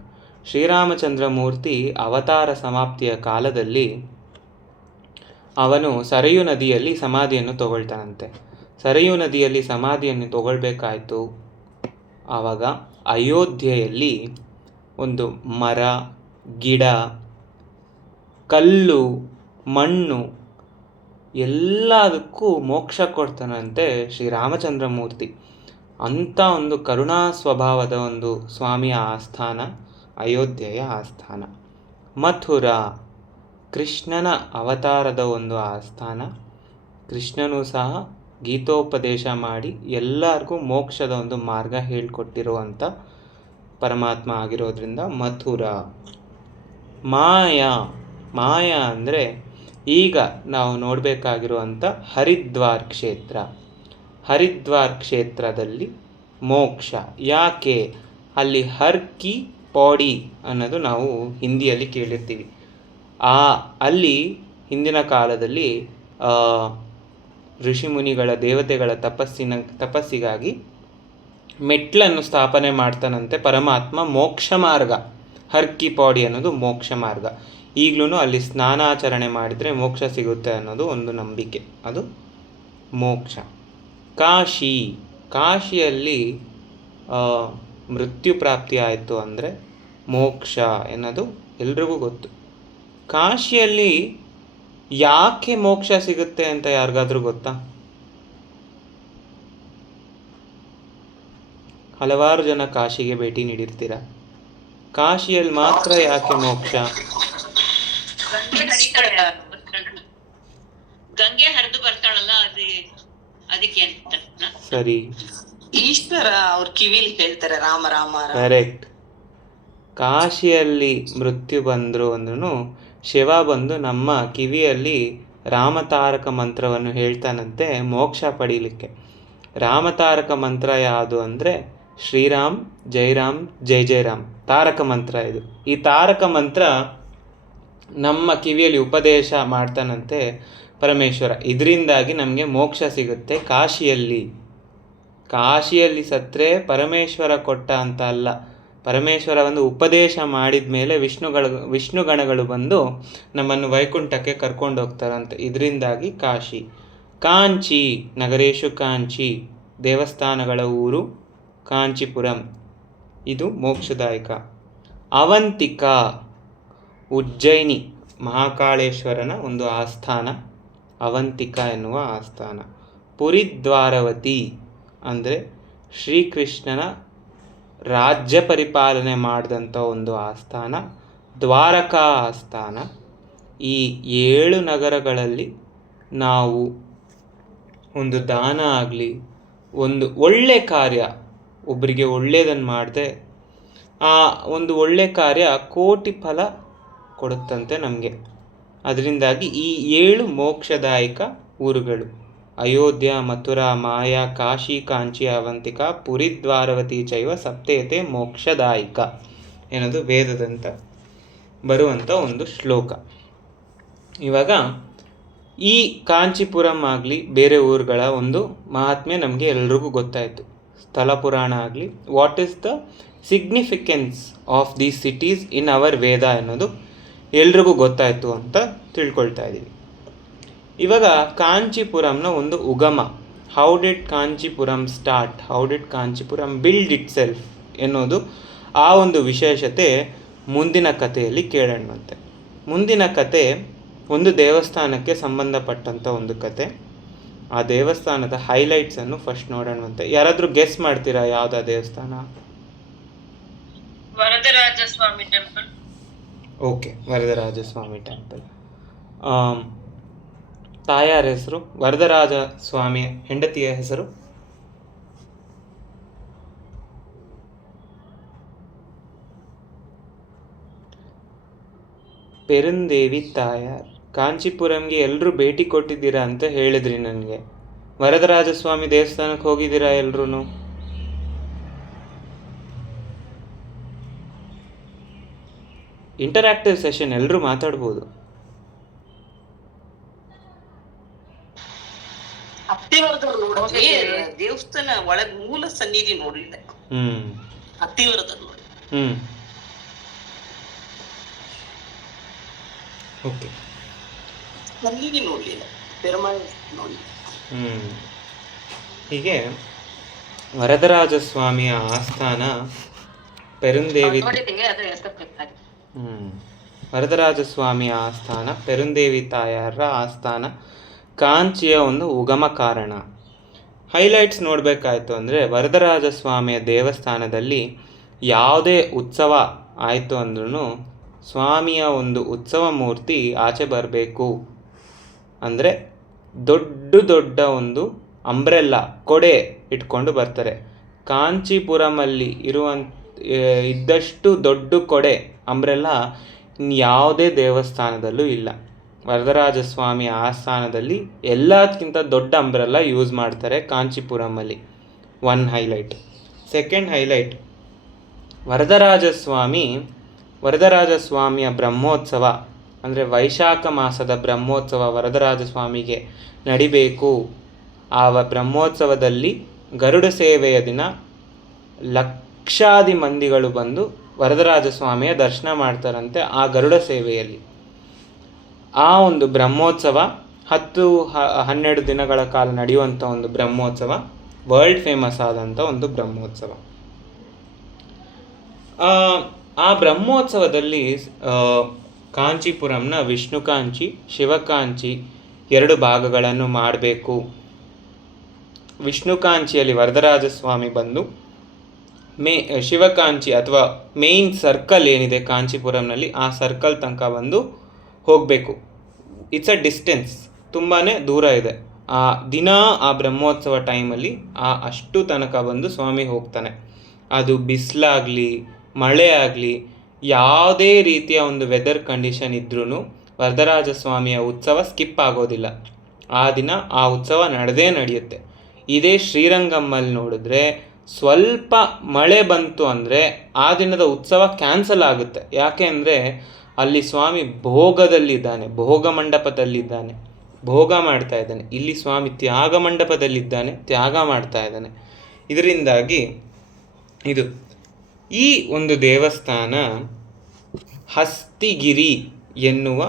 ಶ್ರೀರಾಮಚಂದ್ರ ಮೂರ್ತಿ ಅವತಾರ ಸಮಾಪ್ತಿಯ ಕಾಲದಲ್ಲಿ ಅವನು ಸರಯೂ ನದಿಯಲ್ಲಿ ಸಮಾಧಿಯನ್ನು ತಗೊಳ್ತಾನಂತೆ. ಸರಯೂ ನದಿಯಲ್ಲಿ ಸಮಾಧಿಯನ್ನು ತಗೊಳ್ಬೇಕಾಯ್ತು. ಆವಾಗ ಅಯೋಧ್ಯೆಯಲ್ಲಿ ಒಂದು ಮರ, ಗಿಡ, ಕಲ್ಲು, ಮಣ್ಣು ಎಲ್ಲದಕ್ಕೂ ಮೋಕ್ಷ ಕೊಡ್ತಾನಂತೆ ಶ್ರೀರಾಮಚಂದ್ರ ಮೂರ್ತಿ. ಅಂಥ ಒಂದು ಕರುಣಾ ಸ್ವಭಾವದ ಒಂದು ಸ್ವಾಮಿಯ ಆಸ್ಥಾನ ಅಯೋಧ್ಯೆಯ ಆಸ್ಥಾನ. ಮಥುರಾ ಕೃಷ್ಣನ ಅವತಾರದ ಒಂದು ಆಸ್ಥಾನ. ಕೃಷ್ಣನೂ ಸಹ ಗೀತೋಪದೇಶ ಮಾಡಿ ಎಲ್ಲರಿಗೂ ಮೋಕ್ಷದ ಒಂದು ಮಾರ್ಗ ಹೇಳಿಕೊಟ್ಟಿರುವಂಥ ಪರಮಾತ್ಮ ಆಗಿರೋದ್ರಿಂದ ಮಥುರಾ. ಮಾಯಾ ಅಂದರೆ ಈಗ ನಾವು ನೋಡಬೇಕಾಗಿರುವಂಥ ಹರಿದ್ವಾರ್ ಕ್ಷೇತ್ರ. ಹರಿದ್ವಾರ್ ಕ್ಷೇತ್ರದಲ್ಲಿ ಮೋಕ್ಷ. ಯಾಕೆ? ಅಲ್ಲಿ ಹರ್ ಕಿ ಪೌಡಿ ಅನ್ನೋದು ನಾವು ಹಿಂದಿಯಲ್ಲಿ ಕೇಳಿರ್ತೀವಿ. ಅಲ್ಲಿ ಹಿಂದಿನ ಕಾಲದಲ್ಲಿ ಋಷಿಮುನಿಗಳ ದೇವತೆಗಳ ತಪಸ್ಸಿಗಾಗಿ ಮೆಟ್ಲನ್ನು ಸ್ಥಾಪನೆ ಮಾಡ್ತಾನಂತೆ ಪರಮಾತ್ಮ. ಮೋಕ್ಷ ಮಾರ್ಗ ಹರ್ ಕಿ ಪೌಡಿ ಅನ್ನೋದು ಮೋಕ್ಷ ಮಾರ್ಗ. ಈಗಲೂ ಅಲ್ಲಿ ಸ್ನಾನಾಚರಣೆ ಮಾಡಿದರೆ ಮೋಕ್ಷ ಸಿಗುತ್ತೆ ಅನ್ನೋದು ಒಂದು ನಂಬಿಕೆ, ಅದು ಮೋಕ್ಷ. ಕಾಶಿಯಲ್ಲಿ ಮೃತ್ಯು ಪ್ರಾಪ್ತಿ ಆಯಿತು ಅಂದರೆ ಮೋಕ್ಷ ಎನ್ನೋದು ಎಲ್ರಿಗೂ ಗೊತ್ತು. ಕಾಶಿಯಲ್ಲಿ ಯಾಕೆ ಮೋಕ್ಷ ಸಿಗುತ್ತೆ ಅಂತ ಯಾರಿಗಾದ್ರೂ ಗೊತ್ತಾ? ಹಲವಾರು ಜನ ಕಾಶಿಗೆ ಭೇಟಿ ನೀಡಿರ್ತೀರ. ಕಾಶಿಯಲ್ಲಿ ಮಾತ್ರ ಯಾಕೆ ಮೋಕ್ಷ? ಗಂಗೆ ಹರಿದು ಬರ್ತಾಳಲ್ಲ, ಅದಕ್ಕೆ ಅಂತ. ಸರಿ, ಈಶ್ವರ ಅವ್ರ ಕಿವಿಲಿ ಹೇಳ್ತಾರೆ ರಾಮ ರಾಮ. ಕರೆಕ್ಟ್. ಕಾಶಿಯಲ್ಲಿ ಮೃತ್ಯು ಬಂದ್ರು ಅಂದ್ರೂ ಶಿವ ಬಂದು ನಮ್ಮ ಕಿವಿಯಲ್ಲಿ ರಾಮತಾರಕ ಮಂತ್ರವನ್ನು ಹೇಳ್ತಾನಂತೆ ಮೋಕ್ಷ ಪಡೀಲಿಕ್ಕೆ. ರಾಮತಾರಕ ಮಂತ್ರ ಯಾವುದು ಅಂದರೆ ಶ್ರೀರಾಮ್ ಜೈ ರಾಮ್ ಜೈ ಜೈ ರಾಮ್ ತಾರಕ ಮಂತ್ರ ಇದು. ಈ ತಾರಕ ಮಂತ್ರ ನಮ್ಮ ಕಿವಿಯಲ್ಲಿ ಉಪದೇಶ ಮಾಡ್ತಾನಂತೆ ಪರಮೇಶ್ವರ. ಇದರಿಂದಾಗಿ ನಮಗೆ ಮೋಕ್ಷ ಸಿಗುತ್ತೆ. ಕಾಶಿಯಲ್ಲಿ ಸತ್ತರೆ ಪರಮೇಶ್ವರ ಕೊಟ್ಟ ಅಂತ ಅಲ್ಲ, ಪರಮೇಶ್ವರ ಒಂದು ಉಪದೇಶ ಮಾಡಿದ ಮೇಲೆ ವಿಷ್ಣುಗಣಗಳು ಬಂದು ನಮ್ಮನ್ನು ವೈಕುಂಠಕ್ಕೆ ಕರ್ಕೊಂಡು ಹೋಗ್ತಾರಂತೆ. ಇದರಿಂದಾಗಿ ಕಾಂಚಿ ನಗರೇಶು ಕಾಂಚಿ, ದೇವಸ್ಥಾನಗಳ ಊರು ಕಾಂಚೀಪುರಂ, ಇದು ಮೋಕ್ಷದಾಯಕ. ಅವಂತಿಕ ಉಜ್ಜಯಿನಿ ಮಹಾಕಾಳೇಶ್ವರನ ಒಂದು ಆಸ್ಥಾನ, ಅವಂತಿಕ ಎನ್ನುವ ಆಸ್ಥಾನ. ಪುರಿ ದ್ವಾರವತಿ ಅಂದರೆ ಶ್ರೀಕೃಷ್ಣನ ರಾಜ್ಯ ಪರಿಪಾಲನೆ ಮಾಡಿದಂಥ ಒಂದು ಆಸ್ಥಾನ, ದ್ವಾರಕಾ ಆಸ್ಥಾನ. ಈ 7 ನಗರಗಳಲ್ಲಿ ನಾವು ಒಂದು ದಾನ ಆಗಲಿ, ಒಂದು ಒಳ್ಳೆ ಕಾರ್ಯ, ಒಬ್ಬರಿಗೆ ಒಳ್ಳೆಯದನ್ನು ಮಾಡಿದೆ, ಆ ಒಂದು ಒಳ್ಳೆ ಕಾರ್ಯ ಕೋಟಿ ಫಲ ಕೊಡುತ್ತಂತೆ ನಮಗೆ. ಅದರಿಂದಾಗಿ ಈ 7 ಮೋಕ್ಷದಾಯಕ ಊರುಗಳು ಅಯೋಧ್ಯ, ಮಥುರಾ, ಮಾಯಾ, ಕಾಶಿ, ಕಾಂಚಿ, ಅವಂತಿಕ, ಪುರಿ, ದ್ವಾರವತಿ ಚೈವ ಸಪ್ತೇತೆ ಮೋಕ್ಷದಾಯಿಕ ಎನ್ನುವುದು ವೇದದಂತ ಬರುವಂಥ ಒಂದು ಶ್ಲೋಕ. ಇವಾಗ ಈ ಕಾಂಚೀಪುರಂ ಆಗಲಿ ಬೇರೆ ಊರುಗಳ ಒಂದು ಮಹಾತ್ಮೆ ನಮಗೆ ಎಲ್ರಿಗೂ ಗೊತ್ತಾಯಿತು. ಸ್ಥಳ ಪುರಾಣ ಆಗಲಿ, what is the significance of these cities in our Veda ಅನ್ನೋದು ಎಲ್ರಿಗೂ ಗೊತ್ತಾಯಿತು ಅಂತ ತಿಳ್ಕೊಳ್ತಾ ಇದ್ದೀವಿ. ಇವಾಗ ಕಾಂಚೀಪುರಂನ ಒಂದು ಉಗಮ, how did Kanchipuram start, how did Kanchipuram build it self ಎನ್ನುವುದು ಆ ಒಂದು ವಿಶೇಷತೆ ಮುಂದಿನ ಕಥೆಯಲ್ಲಿ ಕೇಳೋಣಂತೆ. ಮುಂದಿನ ಕತೆ ಒಂದು ದೇವಸ್ಥಾನಕ್ಕೆ ಸಂಬಂಧಪಟ್ಟಂಥ ಒಂದು ಕತೆ. ಆ ದೇವಸ್ಥಾನದ ಹೈಲೈಟ್ಸನ್ನು ಫಸ್ಟ್ ನೋಡೋಣಂತೆ. ಯಾರಾದರೂ ಗೆಸ್ ಮಾಡ್ತೀರಾ ಯಾವುದಾ ದೇವಸ್ಥಾನ? ವರದರಾಜ ಸ್ವಾಮಿ ಟೆಂಪಲ್. ಓಕೆ, ವರದರಾಜ ಸ್ವಾಮಿ ಟೆಂಪಲ್. ತಾಯಾರ ಹೆಸರು, ವರದರಾಜ ಸ್ವಾಮಿಯ ಹೆಂಡತಿಯ ಹೆಸರು? ಪೆರುಂದೇವಿ ತಾಯಾರ್. ಕಾಂಚೀಪುರಂಗೆ ಎಲ್ಲರೂ ಭೇಟಿ ಕೊಟ್ಟಿದ್ದೀರಾ ಅಂತ ಹೇಳಿದ್ರಿ ನನಗೆ. ವರದರಾಜ ಸ್ವಾಮಿ ದೇವಸ್ಥಾನಕ್ಕೆ ಹೋಗಿದ್ದೀರಾ ಎಲ್ರೂ? ಇಂಟರಾಕ್ಟಿವ್ ಸೆಷನ್, ಎಲ್ಲರೂ ಮಾತಾಡ್ಬೋದು. ಅತ್ತಿವರದವ್ರು ನೋಡಿದ್ವಿ, ದೇವಸ್ಥಾನ ಒಳಗ್ ಮೂಲ ಸನ್ನಿಧಿ ನೋಡ್ಲಿಲ್ಲ. ಅತ್ತಿವರದವ್ರು ನೋಡಿ. ಓಕೆ, ಸನ್ನಿಧಿ ನೋಡ್ಲಿಲ್ಲ, ಪೆರುಮಾಳ್ ನೋಡ್ಲಿಲ್ಲ. ಹೀಗೆ ವರದರಾಜ ಸ್ವಾಮಿಯ ಆಸ್ಥಾನ ಪೆರುಂದೇವಿ. ವರದರಾಜ ಸ್ವಾಮಿಯ ಆಸ್ಥಾನ, ಪೆರುಂದೇವಿ ತಾಯಾರ ಆಸ್ಥಾನ, ಕಾಂಚಿಯ ಒಂದು ಉಗಮ ಕಾರಣ. ಹೈಲೈಟ್ಸ್ ನೋಡಬೇಕಾಯ್ತು ಅಂದರೆ, ವರದರಾಜ ಸ್ವಾಮಿಯ ದೇವಸ್ಥಾನದಲ್ಲಿ ಯಾವುದೇ ಉತ್ಸವ ಆಯಿತು ಅಂದ್ರೂ ಸ್ವಾಮಿಯ ಒಂದು ಉತ್ಸವ ಮೂರ್ತಿ ಆಚೆ ಬರಬೇಕು ಅಂದರೆ ದೊಡ್ಡ ಒಂದು ಅಂಬ್ರೆಲ್ಲಾ, ಕೊಡೆ ಇಟ್ಕೊಂಡು ಬರ್ತಾರೆ. ಕಾಂಚೀಪುರಮಲ್ಲಿ ಇದ್ದಷ್ಟು ದೊಡ್ಡ ಕೊಡೆ, ಅಂಬ್ರೆಲ್ಲಾ ಯಾವುದೇ ದೇವಸ್ಥಾನದಲ್ಲೂ ಇಲ್ಲ. ವರದರಾಜ ಸ್ವಾಮಿ ಆಸ್ಥಾನದಲ್ಲಿ ಎಲ್ಲದಕ್ಕಿಂತ ದೊಡ್ಡ ಅಂಬ್ರೆಲ್ಲಾ ಯೂಸ್ ಮಾಡ್ತಾರೆ ಕಾಂಚೀಪುರಮಲ್ಲಿ. One highlight. Second highlight, Varadaraja ಸ್ವಾಮಿಯ ಬ್ರಹ್ಮೋತ್ಸವ ಅಂದರೆ ವೈಶಾಖ ಮಾಸದ ಬ್ರಹ್ಮೋತ್ಸವ ವರದರಾಜ ಸ್ವಾಮಿಗೆ ನಡಿಬೇಕು. ಆ ಬ್ರಹ್ಮೋತ್ಸವದಲ್ಲಿ ಗರುಡ ಸೇವೆಯ ದಿನ ಲಕ್ಷಾದಿ ಮಂದಿಗಳು ಬಂದು ವರದರಾಜ ಸ್ವಾಮಿಯ ದರ್ಶನ ಮಾಡ್ತಾರಂತೆ. ಆ ಗರುಡ ಸೇವೆಯಲ್ಲಿ ಆ ಒಂದು ಬ್ರಹ್ಮೋತ್ಸವ 10-12 ದಿನಗಳ ಕಾಲ ನಡೆಯುವಂಥ ಒಂದು ಬ್ರಹ್ಮೋತ್ಸವ, ವರ್ಲ್ಡ್ ಫೇಮಸ್ ಆದಂಥ ಒಂದು ಬ್ರಹ್ಮೋತ್ಸವ. ಆ ಬ್ರಹ್ಮೋತ್ಸವದಲ್ಲಿ ಕಾಂಚೀಪುರಂನ ವಿಷ್ಣುಕಾಂಚಿ, ಶಿವಕಾಂಚಿ 2 ಭಾಗಗಳನ್ನು ಮಾಡಬೇಕು. ವಿಷ್ಣುಕಾಂಚಿಯಲ್ಲಿ ವರದರಾಜ ಸ್ವಾಮಿ ಬಂದು ಶಿವಕಾಂಚಿ ಅಥವಾ ಮೇಯ್ನ್ ಸರ್ಕಲ್ ಏನಿದೆ ಕಾಂಚೀಪುರಂನಲ್ಲಿ, ಆ ಸರ್ಕಲ್ ತನಕ ಬಂದು ಹೋಗಬೇಕು. ಇಟ್ಸ್ ಅ ಡಿಸ್ಟೆನ್ಸ್, ತುಂಬಾ ದೂರ ಇದೆ. ಆ ದಿನ ಆ ಬ್ರಹ್ಮೋತ್ಸವ ಟೈಮಲ್ಲಿ ಅಷ್ಟು ತನಕ ಬಂದು ಸ್ವಾಮಿ ಹೋಗ್ತಾನೆ. ಅದು ಬಿಸಿಲಾಗಲಿ ಮಳೆ ಆಗಲಿ ಯಾವುದೇ ರೀತಿಯ ಒಂದು ವೆದರ್ ಕಂಡೀಷನ್ ಇದ್ರೂ ವರದರಾಜ ಸ್ವಾಮಿಯ ಉತ್ಸವ ಸ್ಕಿಪ್ ಆಗೋದಿಲ್ಲ. ಆ ದಿನ ಆ ಉತ್ಸವ ನಡೆಯುತ್ತೆ. ಇದೇ ಶ್ರೀರಂಗಮ್ಮಲ್ಲಿ ನೋಡಿದ್ರೆ ಸ್ವಲ್ಪ ಮಳೆ ಬಂತು ಅಂದರೆ ಆ ದಿನದ ಉತ್ಸವ ಕ್ಯಾನ್ಸಲ್ ಆಗುತ್ತೆ. ಯಾಕೆ ಅಂದರೆ ಅಲ್ಲಿ ಸ್ವಾಮಿ ಭೋಗದಲ್ಲಿದ್ದಾನೆ, ಭೋಗ ಮಂಟಪದಲ್ಲಿದ್ದಾನೆ, ಭೋಗ ಮಾಡ್ತಾ ಇದ್ದಾನೆ. ಇಲ್ಲಿ ಸ್ವಾಮಿ ತ್ಯಾಗ ಮಂಟಪದಲ್ಲಿದ್ದಾನೆ, ತ್ಯಾಗ ಮಾಡ್ತಾ ಇದ್ದಾನೆ. ಇದರಿಂದಾಗಿ ಈ ಒಂದು ದೇವಸ್ಥಾನ ಹಸ್ತಿಗಿರಿ ಎನ್ನುವ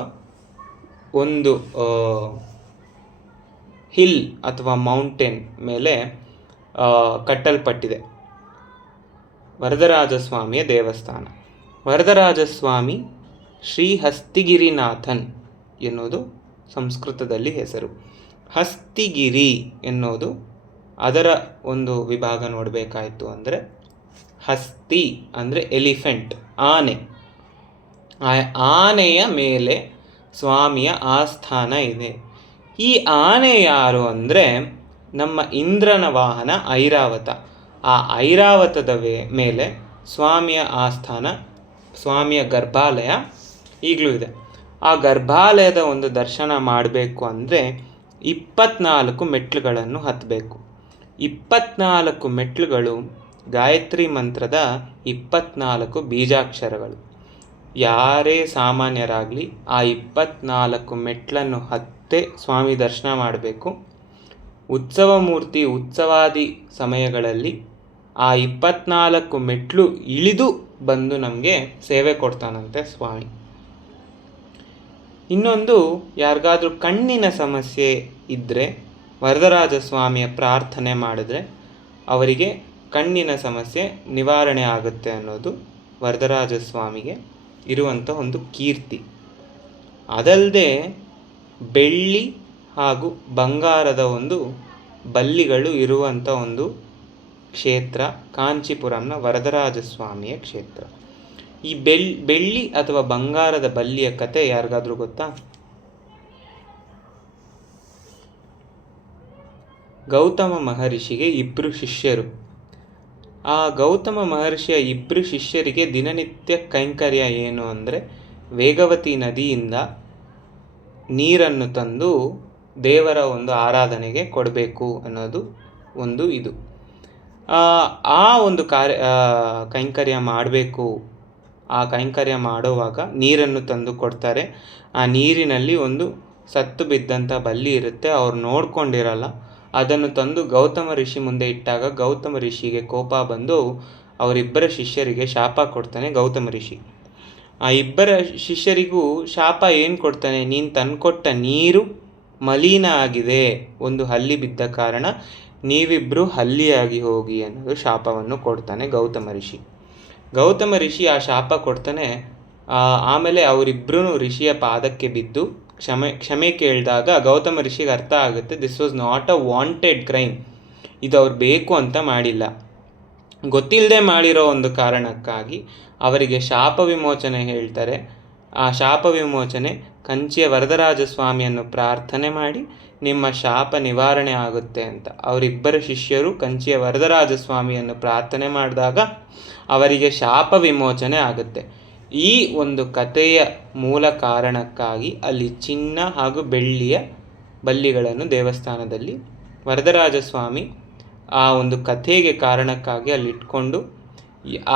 ಒಂದು ಹಿಲ್ ಅಥವಾ ಮೌಂಟೇನ್ ಮೇಲೆ ಕಟ್ಟಲ್ಪಟ್ಟಿದೆ. ವರದರಾಜ ಸ್ವಾಮಿಯ ದೇವಸ್ಥಾನ. ವರದರಾಜ ಸ್ವಾಮಿ ಶ್ರೀ ಹಸ್ತಿಗಿರಿನಾಥನ್ ಎನ್ನುವುದು ಸಂಸ್ಕೃತದಲ್ಲಿ ಹೆಸರು. ಹಸ್ತಿಗಿರಿ ಎನ್ನುವುದು ಅದರ ಒಂದು ವಿಭಾಗ ನೋಡಬೇಕಾಯಿತು ಅಂದರೆ, ಹಸ್ತಿ ಅಂದರೆ ಎಲಿಫೆಂಟ್, ಆನೆ. ಆ ಆನೆಯ ಮೇಲೆ ಸ್ವಾಮಿಯ ಆಸ್ಥಾನ ಇದೆ. ಈ ಆನೆ ಯಾರು ಅಂದರೆ ನಮ್ಮ ಇಂದ್ರನ ವಾಹನ ಐರಾವತ. ಆ ಐರಾವತದ ಮೇಲೆ ಸ್ವಾಮಿಯ ಆಸ್ಥಾನ, ಸ್ವಾಮಿಯ ಗರ್ಭಾಲಯ ಈಗಲೂ ಇದೆ. ಆ ಗರ್ಭಾಲಯದ ಒಂದು ದರ್ಶನ ಮಾಡಬೇಕು ಅಂದರೆ 24 ಮೆಟ್ಲುಗಳನ್ನು ಹತ್ತಬೇಕು. 24 ಮೆಟ್ಲುಗಳು ಗಾಯತ್ರಿ ಮಂತ್ರದ 24 ಬೀಜಾಕ್ಷರಗಳು. ಯಾರೇ ಸಾಮಾನ್ಯರಾಗಲಿ ಆ 24 ಮೆಟ್ಲನ್ನು ಹತ್ತೇ ಸ್ವಾಮಿ ದರ್ಶನ ಮಾಡಬೇಕು. ಉತ್ಸವ ಮೂರ್ತಿ ಉತ್ಸವಾದಿ ಸಮಯಗಳಲ್ಲಿ ಆ 24 ಮೆಟ್ಲು ಇಳಿದು ಬಂದು ನಮಗೆ ಸೇವೆ ಕೊಡ್ತಾನಂತೆ ಸ್ವಾಮಿ. ಇನ್ನೊಂದು, ಯಾರಿಗಾದ್ರೂ ಕಣ್ಣಿನ ಸಮಸ್ಯೆ ಇದ್ದರೆ ವರದರಾಜ ಸ್ವಾಮಿಯ ಪ್ರಾರ್ಥನೆ ಮಾಡಿದ್ರೆ ಅವರಿಗೆ ಕಣ್ಣಿನ ಸಮಸ್ಯೆ ನಿವಾರಣೆ ಆಗುತ್ತೆ ಅನ್ನೋದು ವರದರಾಜ ಸ್ವಾಮಿಗೆ ಇರುವಂಥ ಒಂದು ಕೀರ್ತಿ. ಅದಲ್ಲದೆ ಬೆಳ್ಳಿ ಹಾಗೂ ಬಂಗಾರದ ಒಂದು ಬಲ್ಲಿಗಳು ಇರುವಂಥ ಒಂದು ಕ್ಷೇತ್ರ ಕಾಂಚೀಪುರಂನ ವರದರಾಜ ಸ್ವಾಮಿಯ ಕ್ಷೇತ್ರ. ಈ ಬೆಳ್ಳಿ ಅಥವಾ ಬಂಗಾರದ ಬಲ್ಲಿಯ ಕತೆ ಯಾರಿಗಾದ್ರೂ ಗೊತ್ತಾ? ಗೌತಮ ಮಹರ್ಷಿಗೆ 2 ಶಿಷ್ಯರು. ಆ ಗೌತಮ ಮಹರ್ಷಿಯ 2 ಶಿಷ್ಯರಿಗೆ ದಿನನಿತ್ಯ ಕೈಂಕರ್ಯ ಏನು ಅಂದರೆ ವೇಗವತಿ ನದಿಯಿಂದ ನೀರನ್ನು ತಂದು ದೇವರ ಒಂದು ಆರಾಧನೆಗೆ ಕೊಡಬೇಕು ಅನ್ನೋದು ಒಂದು ಇದು. ಆ ಒಂದು ಕೈಂಕರ್ಯ ಮಾಡಬೇಕು. ಆ ಕೈಂಕರ್ಯ ಮಾಡುವಾಗ ನೀರನ್ನು ತಂದು ಕೊಡ್ತಾರೆ. ಆ ನೀರಿನಲ್ಲಿ ಒಂದು ಸತ್ತು ಬಿದ್ದಂಥ ಬಲ್ಲಿ ಇರುತ್ತೆ, ಅವ್ರು ನೋಡ್ಕೊಂಡಿರಲ್ಲ. ಅದನ್ನು ತಂದು ಗೌತಮ ಋಷಿ ಮುಂದೆ ಇಟ್ಟಾಗ ಗೌತಮ ಋಷಿಗೆ ಕೋಪ ಬಂದು ಅವರಿಬ್ಬರ ಶಿಷ್ಯರಿಗೆ ಶಾಪ ಕೊಡ್ತಾನೆ ಗೌತಮ ಋಷಿ. ಆ 2 ಶಿಷ್ಯರಿಗೂ ಶಾಪ ಏನು ಕೊಡ್ತಾನೆ? ನೀನು ತಂದುಕೊಟ್ಟ ನೀರು ಮಲಿನ ಆಗಿದೆ, ಒಂದು ಹಲ್ಲಿ ಬಿದ್ದ ಕಾರಣ ನೀವಿಬ್ಬರು ಹಲ್ಲಿಯಾಗಿ ಹೋಗಿ ಅನ್ನೋದು ಶಾಪವನ್ನು ಕೊಡ್ತಾನೆ ಗೌತಮ ಋಷಿ. ಗೌತಮ ಋಷಿ ಆ ಶಾಪ ಕೊಡ್ತಾನೆ. ಆಮೇಲೆ ಅವರಿಬ್ಬರೂ ಋಷಿಯ ಪಾದಕ್ಕೆ ಬಿದ್ದು ಕ್ಷಮೆ ಕೇಳಿದಾಗ ಗೌತಮ ಋಷಿಗೆ ಅರ್ಥ ಆಗುತ್ತೆ, this was not a wanted crime, ಇದು ಅವ್ರು ಬೇಕು ಅಂತ ಮಾಡಿಲ್ಲ, ಗೊತ್ತಿಲ್ಲದೆ ಮಾಡಿರೋ ಒಂದು ಕಾರಣಕ್ಕಾಗಿ ಅವರಿಗೆ ಶಾಪ ವಿಮೋಚನೆ ಹೇಳ್ತಾರೆ. ಆ ಶಾಪ ವಿಮೋಚನೆ ಕಂಚಿಯ ವರದರಾಜ ಸ್ವಾಮಿಯನ್ನು ಪ್ರಾರ್ಥನೆ ಮಾಡಿ ನಿಮ್ಮ ಶಾಪ ನಿವಾರಣೆ ಆಗುತ್ತೆ ಅಂತ ಅವರಿಬ್ಬರ ಶಿಷ್ಯರು ಕಂಚಿಯ ವರದರಾಜ ಸ್ವಾಮಿಯನ್ನು ಪ್ರಾರ್ಥನೆ ಮಾಡಿದಾಗ ಅವರಿಗೆ ಶಾಪ ವಿಮೋಚನೆ ಆಗುತ್ತೆ. ಈ ಒಂದು ಕಥೆಯ ಮೂಲ ಕಾರಣಕ್ಕಾಗಿ ಅಲ್ಲಿ ಚಿನ್ನ ಹಾಗೂ ಬೆಳ್ಳಿಯ ಬಲ್ಲಿಗಳನ್ನು ದೇವಸ್ಥಾನದಲ್ಲಿ ವರದರಾಜ ಸ್ವಾಮಿ ಆ ಒಂದು ಕಥೆಗೆ ಕಾರಣಕ್ಕಾಗಿ ಅಲ್ಲಿ ಇಟ್ಕೊಂಡು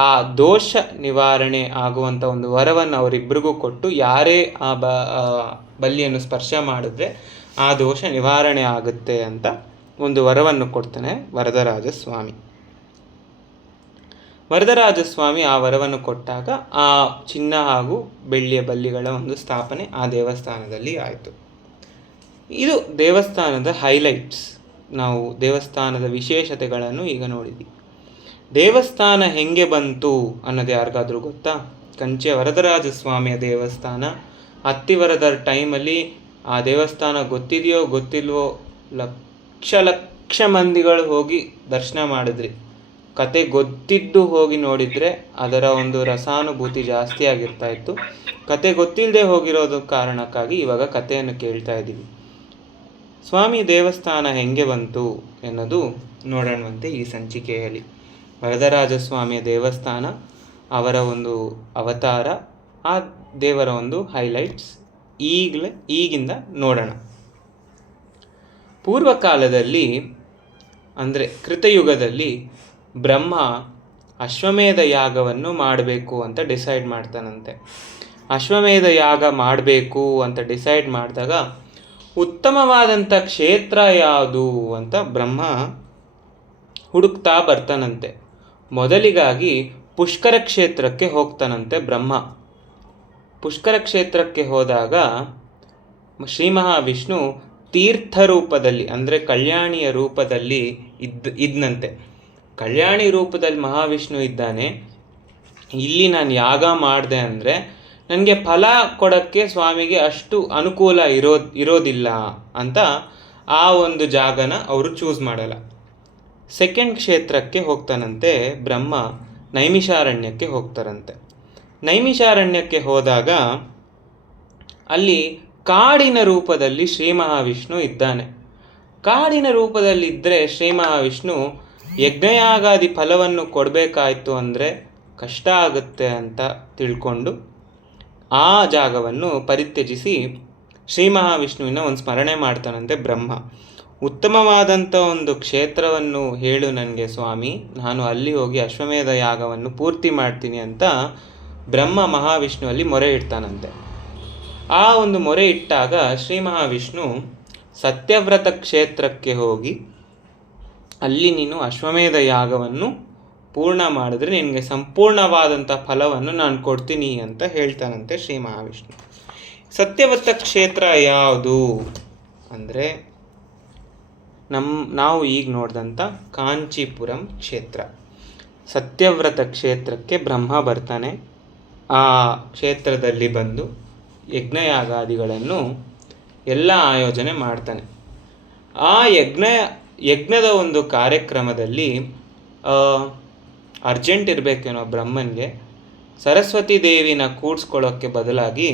ಆ ದೋಷ ನಿವಾರಣೆ ಆಗುವಂಥ ಒಂದು ವರವನ್ನು ಅವರಿಬ್ಬರಿಗೂ ಕೊಟ್ಟು ಯಾರೇ ಆ ಬಲ್ಲಿಯನ್ನು ಸ್ಪರ್ಶ ಮಾಡಿದ್ರೆ ಆ ದೋಷ ನಿವಾರಣೆ ಆಗುತ್ತೆ ಅಂತ ಒಂದು ವರವನ್ನು ಕೊಡ್ತಾನೆ ವರದರಾಜ ಸ್ವಾಮಿ. ವರದರಾಜ ಸ್ವಾಮಿ ಆ ವರವನ್ನು ಕೊಟ್ಟಾಗ ಆ ಚಿನ್ನ ಹಾಗೂ ಬೆಳ್ಳಿಯ ಬಲ್ಲಿಗಳ ಒಂದು ಸ್ಥಾಪನೆ ಆ ದೇವಸ್ಥಾನದಲ್ಲಿ ಆಯಿತು. ಇದು ದೇವಸ್ಥಾನದ ಹೈಲೈಟ್ಸ್. ನಾವು ದೇವಸ್ಥಾನದ ವಿಶೇಷತೆಗಳನ್ನು ಈಗ ನೋಡಿದ್ವಿ. ದೇವಸ್ಥಾನ ಹೆಂಗೆ ಬಂತು ಅನ್ನೋದು ಯಾರಿಗಾದ್ರೂ ಗೊತ್ತಾ? ಕಂಚಿಯ ವರದರಾಜ ಸ್ವಾಮಿಯ ದೇವಸ್ಥಾನ ಅತ್ತಿವರದರ ಟೈಮಲ್ಲಿ ಆ ದೇವಸ್ಥಾನ ಗೊತ್ತಿದೆಯೋ ಗೊತ್ತಿಲ್ವೋ ಲಕ್ಷ ಮಂದಿಗಳು ಹೋಗಿ ದರ್ಶನ ಮಾಡಿದ್ರಿ. ಕತೆ ಗೊತ್ತಿದ್ದು ಹೋಗಿ ನೋಡಿದರೆ ಅದರ ಒಂದು ರಸಾನುಭೂತಿ ಜಾಸ್ತಿ ಆಗಿರ್ತಾ ಇತ್ತು. ಕತೆ ಗೊತ್ತಿಲ್ಲದೆ ಹೋಗಿರೋದು ಕಾರಣಕ್ಕಾಗಿ ಇವಾಗ ಕಥೆಯನ್ನು ಕೇಳ್ತಾ ಇದ್ದೀವಿ. ಸ್ವಾಮಿ ದೇವಸ್ಥಾನ ಹೆಂಗೆ ಬಂತು ಎನ್ನೋದು ನೋಡೋಣವಂತೆ ಈ ಸಂಚಿಕೆಯಲ್ಲಿ. ವರದರಾಜ ಸ್ವಾಮಿಯ ದೇವಸ್ಥಾನ, ಅವರ ಒಂದು ಅವತಾರ, ಆ ದೇವರ ಒಂದು ಹೈಲೈಟ್ಸ್ ಈಗಿಂದ ನೋಡೋಣ. ಪೂರ್ವಕಾಲದಲ್ಲಿ ಅಂದರೆ ಕೃತಯುಗದಲ್ಲಿ ಬ್ರಹ್ಮ ಅಶ್ವಮೇಧ ಯಾಗವನ್ನು ಮಾಡಬೇಕು ಅಂತ ಡಿಸೈಡ್ ಮಾಡ್ತಾನಂತೆ. ಅಶ್ವಮೇಧ ಯಾಗ ಮಾಡಬೇಕು ಅಂತ ಡಿಸೈಡ್ ಮಾಡಿದಾಗ ಉತ್ತಮವಾದಂಥ ಕ್ಷೇತ್ರ ಯಾವುದು ಅಂತ ಬ್ರಹ್ಮ ಹುಡುಕ್ತಾ ಬರ್ತಾನಂತೆ. ಮೊದಲಿಗಾಗಿ ಪುಷ್ಕರ ಕ್ಷೇತ್ರಕ್ಕೆ ಹೋಗ್ತಾನಂತೆ ಬ್ರಹ್ಮ. ಪುಷ್ಕರ ಕ್ಷೇತ್ರಕ್ಕೆ ಹೋದಾಗ ಶ್ರೀ ಮಹಾವಿಷ್ಣು ತೀರ್ಥ ರೂಪದಲ್ಲಿ ಅಂದರೆ ಕಲ್ಯಾಣಿಯ ರೂಪದಲ್ಲಿ ಇದ್ನಂತೆ. ಕಲ್ಯಾಣಿ ರೂಪದಲ್ಲಿ ಮಹಾವಿಷ್ಣು ಇದ್ದಾನೆ. ಇಲ್ಲಿ ನಾನು ಯಾಗ ಮಾಡಿದೆ ಅಂದರೆ ನನಗೆ ಫಲ ಕೊಡೋಕ್ಕೆ ಸ್ವಾಮಿಗೆ ಅಷ್ಟು ಅನುಕೂಲ ಇರೋದಿಲ್ಲ ಅಂತ ಆ ಒಂದು ಜಾಗನ ಅವರು ಚೂಸ್ ಮಾಡಲ್ಲ. ಸೆಕೆಂಡ್ ಕ್ಷೇತ್ರಕ್ಕೆ ಹೋಗ್ತಾನಂತೆ ಬ್ರಹ್ಮ, ನೈಮಿಷಾರಣ್ಯಕ್ಕೆ ಹೋಗ್ತಾರಂತೆ. ನೈಮಿಷಾರಣ್ಯಕ್ಕೆ ಹೋದಾಗ ಅಲ್ಲಿ ಕಾಡಿನ ರೂಪದಲ್ಲಿ ಶ್ರೀ ಮಹಾವಿಷ್ಣು ಇದ್ದಾನೆ. ಕಾಡಿನ ರೂಪದಲ್ಲಿದ್ದರೆ ಶ್ರೀ ಮಹಾವಿಷ್ಣು ಯಜ್ಞಯಾಗಾದಿ ಫಲವನ್ನು ಕೊಡಬೇಕಾಯ್ತು ಅಂದರೆ ಕಷ್ಟ ಆಗುತ್ತೆ ಅಂತ ತಿಳ್ಕೊಂಡು ಆ ಜಾಗವನ್ನು ಪರಿತ್ಯಜಿಸಿ ಶ್ರೀ ಮಹಾವಿಷ್ಣುವಿನ ಒಂದು ಸ್ಮರಣೆ ಮಾಡ್ತಾನಂತೆ ಬ್ರಹ್ಮ. ಉತ್ತಮವಾದಂಥ ಒಂದು ಕ್ಷೇತ್ರವನ್ನು ಹೇಳು ನನಗೆ ಸ್ವಾಮಿ, ನಾನು ಅಲ್ಲಿ ಹೋಗಿ ಅಶ್ವಮೇಧ ಯಾಗವನ್ನು ಪೂರ್ತಿ ಮಾಡ್ತೀನಿ ಅಂತ ಬ್ರಹ್ಮ ಮಹಾವಿಷ್ಣುವಲ್ಲಿ ಮೊರೆ ಇಡ್ತಾನಂತೆ. ಆ ಒಂದು ಮೊರೆ ಇಟ್ಟಾಗ ಶ್ರೀ ಮಹಾವಿಷ್ಣು ಸತ್ಯವ್ರತ ಕ್ಷೇತ್ರಕ್ಕೆ ಹೋಗಿ ಅಲ್ಲಿ ನೀನು ಅಶ್ವಮೇಧ ಯಾಗವನ್ನು ಪೂರ್ಣ ಮಾಡಿದ್ರೆ ನಿನಗೆ ಸಂಪೂರ್ಣವಾದಂಥ ಫಲವನ್ನು ನಾನು ಕೊಡ್ತೀನಿ ಅಂತ ಹೇಳ್ತಾನಂತೆ ಶ್ರೀ ಮಹಾವಿಷ್ಣು. ಸತ್ಯವ್ರತ ಕ್ಷೇತ್ರ ಯಾವುದು ಅಂದರೆ ನಾವು ಈಗ ನೋಡಿದಂಥ ಕಾಂಚೀಪುರಂ ಕ್ಷೇತ್ರ. ಸತ್ಯವ್ರತ ಕ್ಷೇತ್ರಕ್ಕೆ ಬ್ರಹ್ಮ ಬರ್ತಾನೆ. ಆ ಕ್ಷೇತ್ರದಲ್ಲಿ ಬಂದು ಯಜ್ಞಯಾಗಾದಿಗಳನ್ನು ಎಲ್ಲ ಆಯೋಜನೆ ಮಾಡ್ತಾನೆ. ಆ ಯಜ್ಞದ ಒಂದು ಕಾರ್ಯಕ್ರಮದಲ್ಲಿ ಅರ್ಜೆಂಟ್ ಇರಬೇಕೇನೋ ಬ್ರಹ್ಮನಿಗೆ, ಸರಸ್ವತಿ ದೇವಿನ ಕೂಡಿಸ್ಕೊಳ್ಳೋಕ್ಕೆ ಬದಲಾಗಿ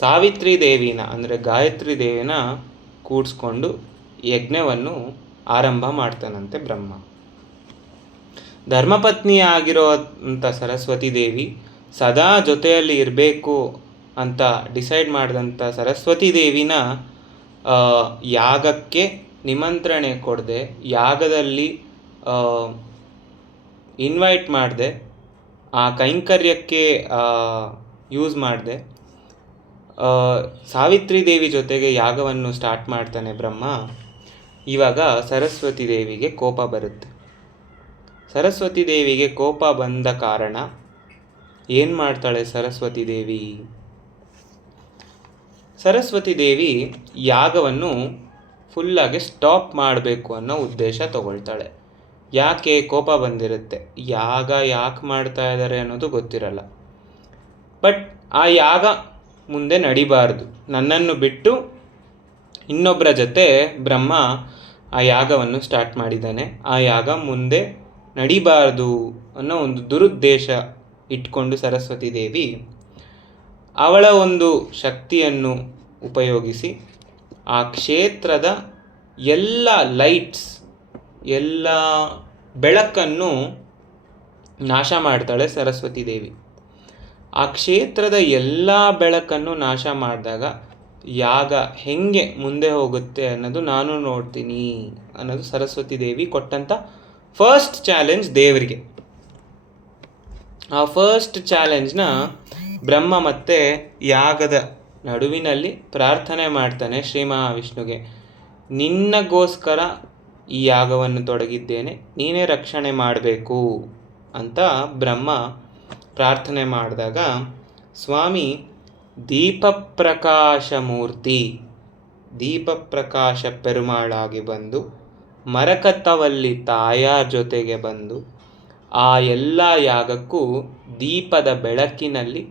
ಸಾವಿತ್ರಿ ದೇವಿನ ಅಂದರೆ ಗಾಯತ್ರಿ ದೇವಿನ ಕೂಡಿಸ್ಕೊಂಡು ಯಜ್ಞವನ್ನು ಆರಂಭ ಮಾಡ್ತಾನಂತೆ ಬ್ರಹ್ಮ. ಧರ್ಮಪತ್ನಿ ಆಗಿರೋಂಥ ಸರಸ್ವತಿ ದೇವಿ ಸದಾ ಜೊತೆಯಲ್ಲಿ ಇರಬೇಕು ಅಂತ ಡಿಸೈಡ್ ಮಾಡಿದಂಥ ಸರಸ್ವತಿ ದೇವಿನ ಯಾಗಕ್ಕೆ ನಿಮಂತ್ರಣೆ ಕೊಡದೆ, ಯಾಗದಲ್ಲಿ ಇನ್ವೈಟ್ ಮಾಡದೆ, ಆ ಕೈಂಕರ್ಯಕ್ಕೆ ಯೂಸ್ ಮಾಡದೆ ಸಾವಿತ್ರಿ ದೇವಿ ಜೊತೆಗೆ ಯಾಗವನ್ನು ಸ್ಟಾರ್ಟ್ ಮಾಡ್ತಾನೆ ಬ್ರಹ್ಮ. ಇವಾಗ ಸರಸ್ವತಿ ದೇವಿಗೆ ಕೋಪ ಬರುತ್ತೆ. ಸರಸ್ವತಿ ದೇವಿಗೆ ಕೋಪ ಬಂದ ಕಾರಣ ಏನು ಮಾಡ್ತಾಳೆ ಸರಸ್ವತಿ ದೇವಿ? ಸರಸ್ವತಿ ದೇವಿ ಯಾಗವನ್ನು ಫುಲ್ಲಾಗಿ ಸ್ಟಾಪ್ ಮಾಡಬೇಕು ಅನ್ನೋ ಉದ್ದೇಶ ತಗೊಳ್ತಾಳೆ. ಯಾಕೆ ಕೋಪ ಬಂದಿರುತ್ತೆ? ಯಾಗ ಯಾಕೆ ಮಾಡ್ತಾ ಇದ್ದಾರೆ ಅನ್ನೋದು ಗೊತ್ತಿರಲ್ಲ. ಬಟ್ ಆ ಯಾಗ ಮುಂದೆ ನಡಿಬಾರ್ದು, ನನ್ನನ್ನು ಬಿಟ್ಟು ಇನ್ನೊಬ್ಬರ ಜೊತೆ ಬ್ರಹ್ಮ ಆ ಯಾಗವನ್ನು ಸ್ಟಾರ್ಟ್ ಮಾಡಿದ್ದಾನೆ, ಆ ಯಾಗ ಮುಂದೆ ನಡಿಬಾರ್ದು ಅನ್ನೋ ಒಂದು ದುರುದ್ದೇಶ ಇಟ್ಕೊಂಡು ಸರಸ್ವತಿ ದೇವಿ ಅವಳ ಒಂದು ಶಕ್ತಿಯನ್ನು ಉಪಯೋಗಿಸಿ ಆ ಕ್ಷೇತ್ರದ ಎಲ್ಲ ಲೈಟ್ಸ್, ಎಲ್ಲ ಬೆಳಕನ್ನು ನಾಶ ಮಾಡ್ತಾಳೆ ಸರಸ್ವತಿ ದೇವಿ. ಆ ಕ್ಷೇತ್ರದ ಎಲ್ಲ ಬೆಳಕನ್ನು ನಾಶ ಮಾಡಿದಾಗ ಯಾಗ ಹೆಂಗೆ ಮುಂದೆ ಹೋಗುತ್ತೆ ಅನ್ನೋದು ನಾನು ನೋಡ್ತೀನಿ ಅನ್ನೋದು ಸರಸ್ವತಿ ದೇವಿ ಕೊಟ್ಟಂಥ ಫಸ್ಟ್ ಚಾಲೆಂಜ್ ದೇವರಿಗೆ. ಆ ಫಸ್ಟ್ ಚಾಲೆಂಜ್ನ ಬ್ರಹ್ಮ ಮತ್ತೆ ಯಾಗದ ನಡುವಿನಲ್ಲಿ ಪ್ರಾರ್ಥನೆ ಮಾಡ್ತಾನೆ ಶ್ರೀ ಮಹಾವಿಷ್ಣುಗೆ, ನಿನ್ನಗೋಸ್ಕರ ಈ ಯಾಗವನ್ನು ತೊಡಗಿದ್ದೇನೆ, ನೀನೇ ರಕ್ಷಣೆ ಮಾಡಬೇಕು ಅಂತ ಬ್ರಹ್ಮ ಪ್ರಾರ್ಥನೆ ಮಾಡಿದಾಗ ಸ್ವಾಮಿ ದೀಪಪ್ರಕಾಶ ಪೆರುಮಾಳಾಗಿ ಬಂದು ಮರಕತ್ತವಲ್ಲಿ ತಾಯಾರ ಜೊತೆಗೆ ಬಂದು ಆ ಎಲ್ಲ ಯಾಗಕ್ಕೂ ದೀಪದ ಬೆಳಕಿನಲ್ಲಿ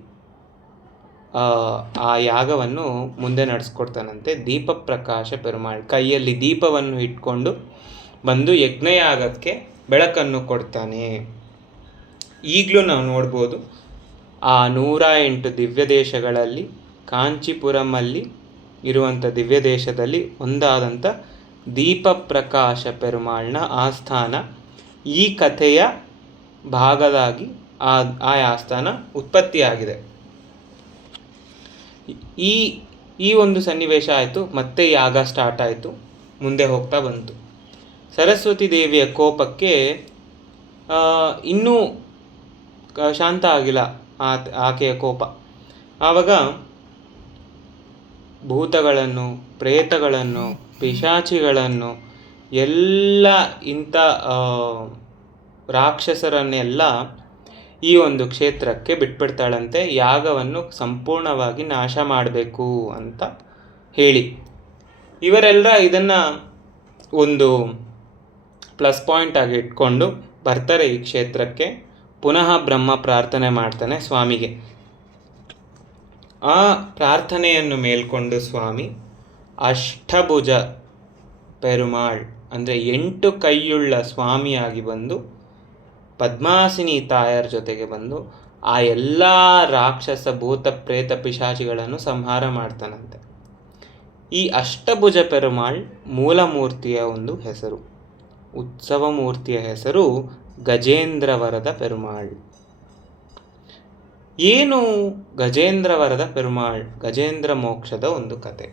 ಆ ಯಾಗವನ್ನು ಮುಂದೆ ನಡೆಸ್ಕೊಡ್ತಾನಂತೆ. ದೀಪಪ್ರಕಾಶ ಪೆರುಮಾಳ್ ಕೈಯಲ್ಲಿ ದೀಪವನ್ನು ಇಟ್ಕೊಂಡು ಬಂದು ಯಜ್ಞಯಾಗಕ್ಕೆ ಬೆಳಕನ್ನು ಕೊಡ್ತಾನೆ. ಈಗಲೂ ನಾವು ನೋಡ್ಬೋದು ಆ 108 ದಿವ್ಯ ದೇಶಗಳಲ್ಲಿ ಕಾಂಚೀಪುರಮಲ್ಲಿ ಇರುವಂಥ ದಿವ್ಯ ದೇಶದಲ್ಲಿ ಒಂದಾದಂಥ ದೀಪಪ್ರಕಾಶ ಪೆರುಮಾಳ್ನ ಆಸ್ಥಾನ ಈ ಕಥೆಯ ಭಾಗದಾಗಿ ಆ ಆಸ್ಥಾನ ಉತ್ಪತ್ತಿಯಾಗಿದೆ. ಈ ಒಂದು ಸನ್ನಿವೇಶ ಆಯಿತು. ಮತ್ತೆ ಯಾಗ ಸ್ಟಾರ್ಟ್ ಆಯಿತು, ಮುಂದೆ ಹೋಗ್ತಾ ಬಂತು. ಸರಸ್ವತಿ ದೇವಿಯ ಕೋಪಕ್ಕೆ ಇನ್ನೂ ಶಾಂತ ಆಗಿಲ್ಲ ಆಕೆಯ ಕೋಪ. ಆವಾಗ ಭೂತಗಳನ್ನು, ಪ್ರೇತಗಳನ್ನು, ಪಿಶಾಚಿಗಳನ್ನು ಎಲ್ಲ ಇಂಥ ರಾಕ್ಷಸರನ್ನೆಲ್ಲ ಈ ಒಂದು ಕ್ಷೇತ್ರಕ್ಕೆ ಬಿಟ್ಬಿಡ್ತಾಳಂತೆ, ಯಾಗವನ್ನು ಸಂಪೂರ್ಣವಾಗಿ ನಾಶ ಮಾಡಬೇಕು ಅಂತ ಹೇಳಿ. ಇವರೆಲ್ಲ ಇದನ್ನು ಒಂದು ಪ್ಲಸ್ ಪಾಯಿಂಟ್ ಆಗಿ ಇಟ್ಕೊಂಡು ಬರ್ತಾರೆ ಈ ಕ್ಷೇತ್ರಕ್ಕೆ. ಪುನಃ ಬ್ರಹ್ಮ ಪ್ರಾರ್ಥನೆ ಮಾಡ್ತಾನೆ ಸ್ವಾಮಿಗೆ. ಆ ಪ್ರಾರ್ಥನೆಯನ್ನು ಮೇಲ್ಕೊಂಡು ಸ್ವಾಮಿ ಅಷ್ಟಭುಜ ಪೆರುಮಾಳ್ ಅಂದರೆ 8 ಕೈಯುಳ್ಳ ಸ್ವಾಮಿಯಾಗಿ ಬಂದು ಪದ್ಮಾಸಿನಿ ತಾಯರ ಜೊತೆಗೆ ಬಂದು ಆ ಎಲ್ಲ ರಾಕ್ಷಸ ಭೂತ ಪ್ರೇತ ಪಿಶಾಚಿಗಳನ್ನು ಸಂಹಾರ ಮಾಡ್ತಾನಂತೆ. ಈ ಅಷ್ಟಭುಜ ಪೆರುಮಾಳ್ ಮೂಲಮೂರ್ತಿಯ ಒಂದು ಹೆಸರು. ಉತ್ಸವ ಮೂರ್ತಿಯ ಹೆಸರು ಗಜೇಂದ್ರವರದ ಪೆರುಮಾಳ್. ಏನು ಗಜೇಂದ್ರವರದ ಪೆರುಮಾಳ್? ಗಜೇಂದ್ರ ಮೋಕ್ಷದ ಒಂದು ಕತೆ.